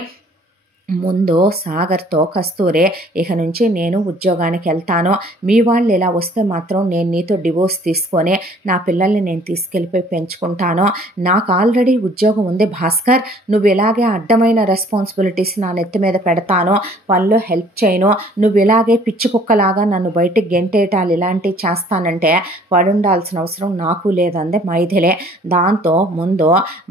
ముందు సాగర్తో కస్తూరే, ఇక నుంచి నేను ఉద్యోగానికి వెళ్తాను, మీ వాళ్ళు ఇలా వస్తే మాత్రం నేను నీతో డివోర్స్ తీసుకొని నా పిల్లల్ని నేను తీసుకెళ్ళిపోయి పెంచుకుంటాను, నాకు ఆల్రెడీ ఉద్యోగం ఉంది భాస్కర్, నువ్వు ఇలాగే అడ్డమైన రెస్పాన్సిబిలిటీస్ నా నెత్తి మీద పెడతాను, పనిలో హెల్ప్ చేయను, నువ్వు ఇలాగే పిచ్చి కుక్కలాగా నన్ను బయటికి గెంటేటాలు ఇలాంటివి చేస్తానంటే పడుండాల్సిన అవసరం నాకు లేదంది మైథిలే. దాంతో ముందు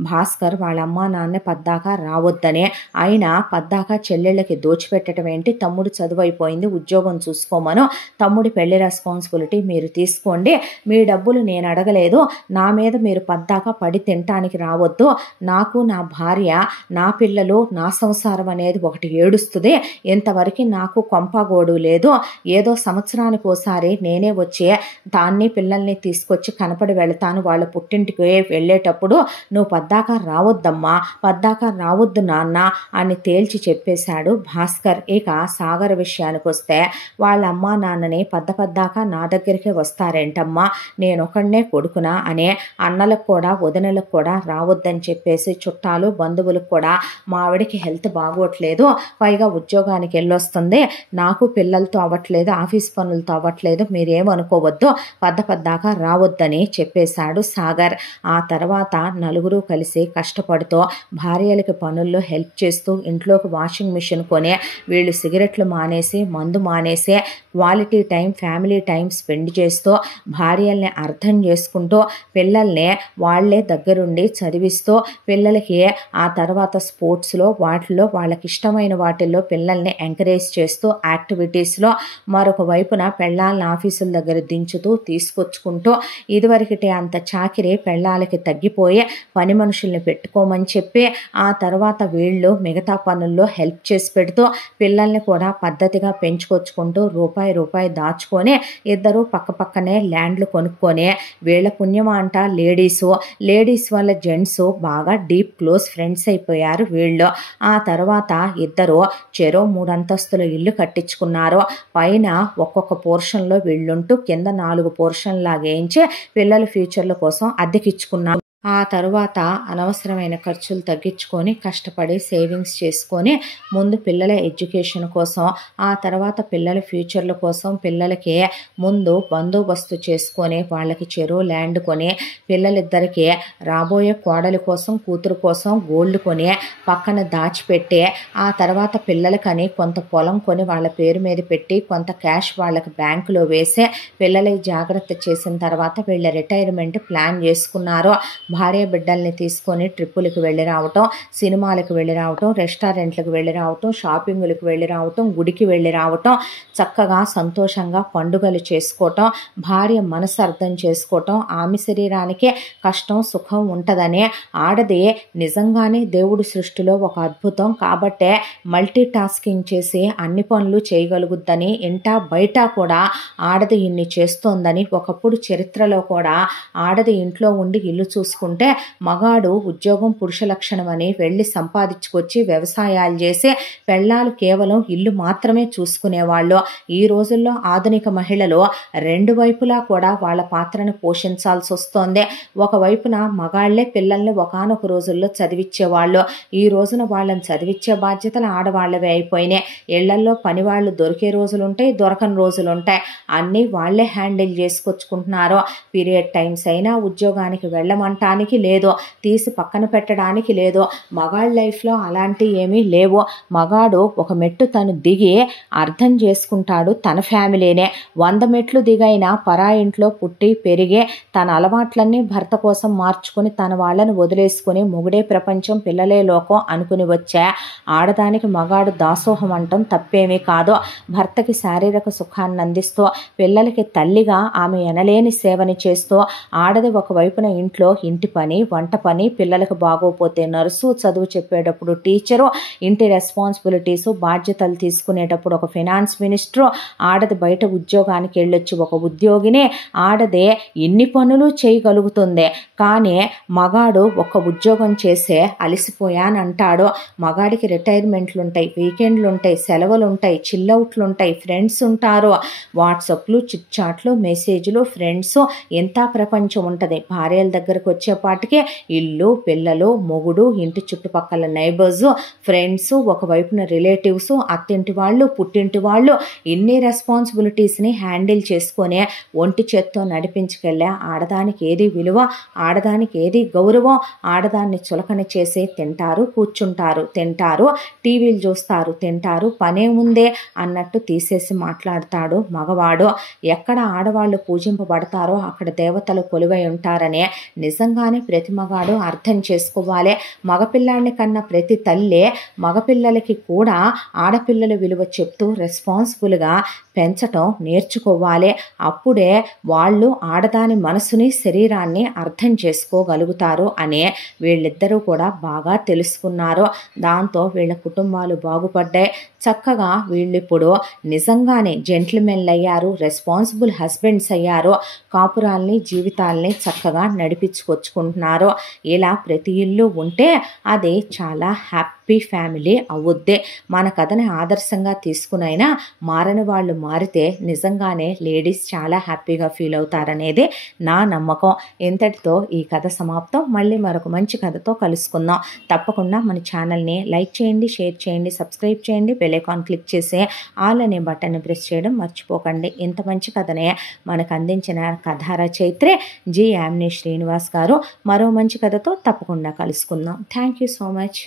భాస్కర్ వాళ్ళ అమ్మా నాన్న పద్దాకా రావద్దని, అయినా పద్దాకా చెల్లెళ్ళకి దోచిపెట్టడం ఏంటి, తమ్ముడు చదువు అయిపోయింది ఉద్యోగం చూసుకోమను, తమ్ముడి పెళ్లి రెస్పాన్సిబిలిటీ మీరు తీసుకోండి, మీ డబ్బులు నేను అడగలేదు, నా మీద మీరు పద్దాకా పడి తినటానికి రావద్దు, నాకు నా భార్య నా పిల్లలు నా సంసారం అనేది ఒకటి ఏడుస్తుంది, ఇంతవరకు నాకు కొంపగోడు లేదు, ఏదో సంవత్సరానికి ఒకసారి నేనే వచ్చి దాన్ని పిల్లల్ని తీసుకొచ్చి కనపడి వెళతాను, వాళ్ళ పుట్టింటికి వెళ్ళేటప్పుడు నువ్వు పద్దాకా రావద్దమ్మా, పద్దాకా రావద్దు నాన్న అని తేల్చి చెప్పేశాడు భాస్కర్. ఇక సాగర్ విషయానికి వస్తే వాళ్ళ అమ్మా నాన్నని పద్దాకా నా దగ్గరికే వస్తారేంటమ్మా, నేను ఒకడినే కొడుకునా అనే అన్నలకు కూడా వదినలకు కూడా రావద్దని చెప్పేసి చుట్టాలు బంధువులకు కూడా మా ఆవిడికి హెల్త్ బాగోట్లేదు, పైగా ఉద్యోగానికి వెళ్ళొస్తుంది, నాకు పిల్లలతో అవ్వట్లేదు, ఆఫీస్ పనులతో అవ్వట్లేదు, మీరేమనుకోవద్దు, పద్దాకా రావద్దని చెప్పేశాడు సాగర్. ఆ తర్వాత నలుగురు కలిసి కష్టపడుతూ భార్యలకి పనుల్లో హెల్ప్ చేస్తూ ఇంట్లోకి వాషింగ్ మిషన్ కొనే, వీళ్ళు సిగరెట్లు మానేసి మందు మానేసి quality time family time spend చేస్తూ భార్యల్ని అర్థం చేసుకుంటూ పిల్లల్ని వాళ్లే దగ్గరుండి చదివిస్తూ పిల్లలకి ఆ తర్వాత స్పోర్ట్స్లో వాటిలో వాళ్ళకి ఇష్టమైన వాటిల్లో పిల్లల్ని ఎంకరేజ్ చేస్తూ యాక్టివిటీస్లో మరొక వైపున పెళ్ళాలని ఆఫీసుల దగ్గర దించుతూ తీసుకొచ్చుకుంటూ ఇదివరకటే అంత చాకిరి పెళ్ళాలకి తగ్గిపోయి పని మనుషుల్ని పెట్టుకోమని చెప్పి ఆ తర్వాత వీళ్ళు మిగతా పనుల్లో హెల్ప్ చేసి పెడుతూ పిల్లల్ని కూడా పద్ధతిగా పెంచుకొచ్చుకుంటూ రూపాయి దాచుకొని ఇద్దరు పక్కనే ల్యాండ్లు కొనుక్కొని వీళ్ళ పుణ్యమా అంట లేడీస్ వాళ్ళ జెంట్స్ బాగా డీప్ క్లోజ్ ఫ్రెండ్స్ అయిపోయారు వీళ్ళు. ఆ తర్వాత ఇద్దరు చెరో 3 అంతస్తుల ఇల్లు కట్టించుకున్నారు. పైన ఒక్కొక్క పోర్షన్లో వీళ్ళుంటూ కింద 4 పోర్షన్ లాగేయించి పిల్లల ఫ్యూచర్ల కోసం అద్దెకిచ్చుకున్నారు. ఆ తరువాత అనవసరమైన ఖర్చులు తగ్గించుకొని కష్టపడి సేవింగ్స్ చేసుకొని ముందు పిల్లల ఎడ్యుకేషన్ కోసం ఆ తర్వాత పిల్లల ఫ్యూచర్ల కోసం పిల్లలకి ముందు బందోబస్తు చేసుకొని వాళ్ళకి చెరువు ల్యాండ్ కొని పిల్లలిద్దరికీ రాబోయే కోడలి కోసం కూతురు కోసం గోల్డ్ కొని పక్కన దాచిపెట్టి ఆ తర్వాత పిల్లలకని కొంత పొలం కొని వాళ్ళ పేరు మీద పెట్టి కొంత క్యాష్ వాళ్ళకి బ్యాంకులో వేసి పిల్లలకి జాగ్రత్త చేసిన తర్వాత వీళ్ళ రిటైర్మెంట్ ప్లాన్ చేసుకున్నారు. భార్య బిడ్డల్ని తీసుకొని ట్రిప్పులకు వెళ్ళి రావటం, సినిమాలకు వెళ్ళి రావటం, రెస్టారెంట్లకు వెళ్ళి రావటం, షాపింగులకు వెళ్ళి రావటం, గుడికి వెళ్ళి రావటం, చక్కగా సంతోషంగా పండుగలు చేసుకోవటం, భార్య మనసు అర్థం చేసుకోవటం, ఆమె శరీరానికి కష్టం సుఖం ఉంటుందని ఆడది నిజంగానే దేవుడి సృష్టిలో ఒక అద్భుతం కాబట్టే మల్టీ టాస్కింగ్ చేసి అన్ని పనులు చేయగలుగుద్దని ఇంటా బయట కూడా ఆడది ఇన్ని చేస్తోందని ఒకప్పుడు చరిత్రలో కూడా ఆడది ఇంట్లో ఉండి ఇల్లు చూసుకుంటుంది తీసుకుంటే మగాడు ఉద్యోగం పురుష లక్షణం అని వెళ్ళి సంపాదించుకొచ్చి వ్యవసాయాలు చేసి పెళ్ళాలు కేవలం ఇల్లు మాత్రమే చూసుకునేవాళ్ళు. ఈ రోజుల్లో ఆధునిక మహిళలు రెండు వైపులా కూడా వాళ్ళ పాత్రను పోషించాల్సి వస్తోంది. ఒకవైపున మగాళ్లే పిల్లల్ని ఒకానొక రోజుల్లో చదివించేవాళ్ళు. ఈ రోజున వాళ్ళని చదివించే బాధ్యతలు ఆడవాళ్ళవే అయిపోయినాయి. ఇళ్లల్లో పని వాళ్ళు దొరికే రోజులుంటాయి, దొరకని రోజులుంటాయి. అన్నీ వాళ్లే హ్యాండిల్ చేసుకొచ్చుకుంటున్నారు. పీరియడ్ టైమ్స్ అయినా ఉద్యోగానికి వెళ్ళమంటానికి లేదు, తీసి పక్కన పెట్టడానికి లేదు. మగాళ్ళ లైఫ్లో అలాంటివి ఏమీ లేవు. మగాడు ఒక మెట్టు తను దిగి అర్థం చేసుకుంటాడు తన ఫ్యామిలీనే. 100 మెట్లు దిగైనా పరా ఇంట్లో పుట్టి పెరిగే తన అలవాట్లన్నీ భర్త కోసం మార్చుకుని తన వాళ్ళని వదిలేసుకుని మొగుడే ప్రపంచం పిల్లలే లోకం అనుకుని వచ్చా ఆడదానికి మగాడు దాసోహం అంటాం తప్పేమీ కాదు. భర్తకి శారీరక సుఖాన్ని అందిస్తూ పిల్లలకి తల్లిగా ఆమె ఎనలేని సేవని చేస్తూ ఆడది ఒకవైపున ఇంట్లో ఇంటి పని, వంట పని, పిల్లలకు బాగోపోతే నర్సు, చదువు చెప్పేటప్పుడు టీచరు, ఇంటి రెస్పాన్సిబిలిటీస్ బాధ్యతలు తీసుకునేటప్పుడు ఒక ఫైనాన్స్ మినిస్టరు, ఆడది బయట ఉద్యోగానికి వెళ్ళొచ్చి ఒక ఉద్యోగిని. ఆడదే ఇన్ని పనులు చేయగలుగుతుంది. కానీ మగాడు ఒక ఉద్యోగం చేసే అలసిపోయానంటాడు. మగాడికి రిటైర్మెంట్లు ఉంటాయి, వీకెండ్లు ఉంటాయి, సెలవులు ఉంటాయి, చిల్అవుట్లు ఉంటాయి, ఫ్రెండ్స్ ఉంటారు, వాట్సాప్లు, చిట్చాట్లు, మెసేజ్లు, ఫ్రెండ్స్, ఎంత ప్రపంచం ఉంటుంది. భార్యల దగ్గరకు వచ్చేపాటికి ఇల్లు, పిల్లలు, మొగుడు, ఇంటి చుట్టుపక్కల నైబర్స్, ఫ్రెండ్స్, ఒకవైపున రిలేటివ్స్, అత్తింటి వాళ్ళు, పుట్టింటి వాళ్ళు, ఇన్ని రెస్పాన్సిబిలిటీస్ని హ్యాండిల్ చేసుకొని ఒంటి చేత్తో నడిపించుకెళ్ళే ఆడదానికి ఏది విలువ, ఆడదానికి ఏది గౌరవం? ఆడదాన్ని చులకన చేసి తింటారు, కూర్చుంటారు, తింటారు, టీవీలు చూస్తారు, తింటారు, పనే ఉందే అన్నట్టు తీసేసి మాట్లాడతాడు మగవాడు. ఎక్కడ ఆడవాళ్ళు పూజింపబడతారో అక్కడ దేవతలు కొలువై ఉంటారనే నిజంగానే ప్రతి మగాడు అర్థం చేసుకోవాలి. మగపిల్లాడిని కన్నా ప్రతి తల్లి మగపిల్లలకి కూడా ఆడపిల్లల విలువ చెప్తూ రెస్పాన్సిబుల్గా పెంచటం నేర్చుకోవాలి. అప్పుడే వాళ్ళు ఆడదాని మనసుని, శరీరాన్ని అర్థం చేసుకోగలుగుతారు అనే వీళ్ళిద్దరూ కూడా బాగా తెలుసుకున్నారు. దాంతో వీళ్ళ కుటుంబాలు బాగుపడ్డాయి. చక్కగా వీళ్ళిప్పుడు నిజంగానే జెంటిల్మెన్లు అయ్యారు, రెస్పాన్సిబుల్ హస్బెండ్స్ అయ్యారు, కాపురాల్ని, జీవితాల్ని చక్కగా నడిపించుకొచ్చుకుంటున్నారు. ఇలా ప్రతి ఇల్లు ఉంటే అది చాలా హ్యాపీ ఫ్యామిలీ అవుద్ది. మన కథని ఆదర్శంగా తీసుకునైనా మారని వాళ్ళు మారితే నిజంగానే లేడీస్ చాలా హ్యాపీగా ఫీల్ అవుతారనేది నా నమ్మకం. ఇంతటితో ఈ కథ సమాప్తం. మళ్ళీ మరొక మంచి కథతో కలుసుకుందాం. తప్పకుండా మన ఛానల్ని లైక్ చేయండి, షేర్ చేయండి, సబ్స్క్రైబ్ చేయండి, బెల్ ఐకాన్ క్లిక్ చేసి ఆల్ అనే బటన్ని ప్రెస్ చేయడం మర్చిపోకండి. ఇంత మంచి కథనే మనకు అందించిన కథా రచయిత్రి జి యామిని శ్రీనివాస్ గారు. మరో మంచి కథతో తప్పకుండా కలుసుకుందాం. Thank you so much.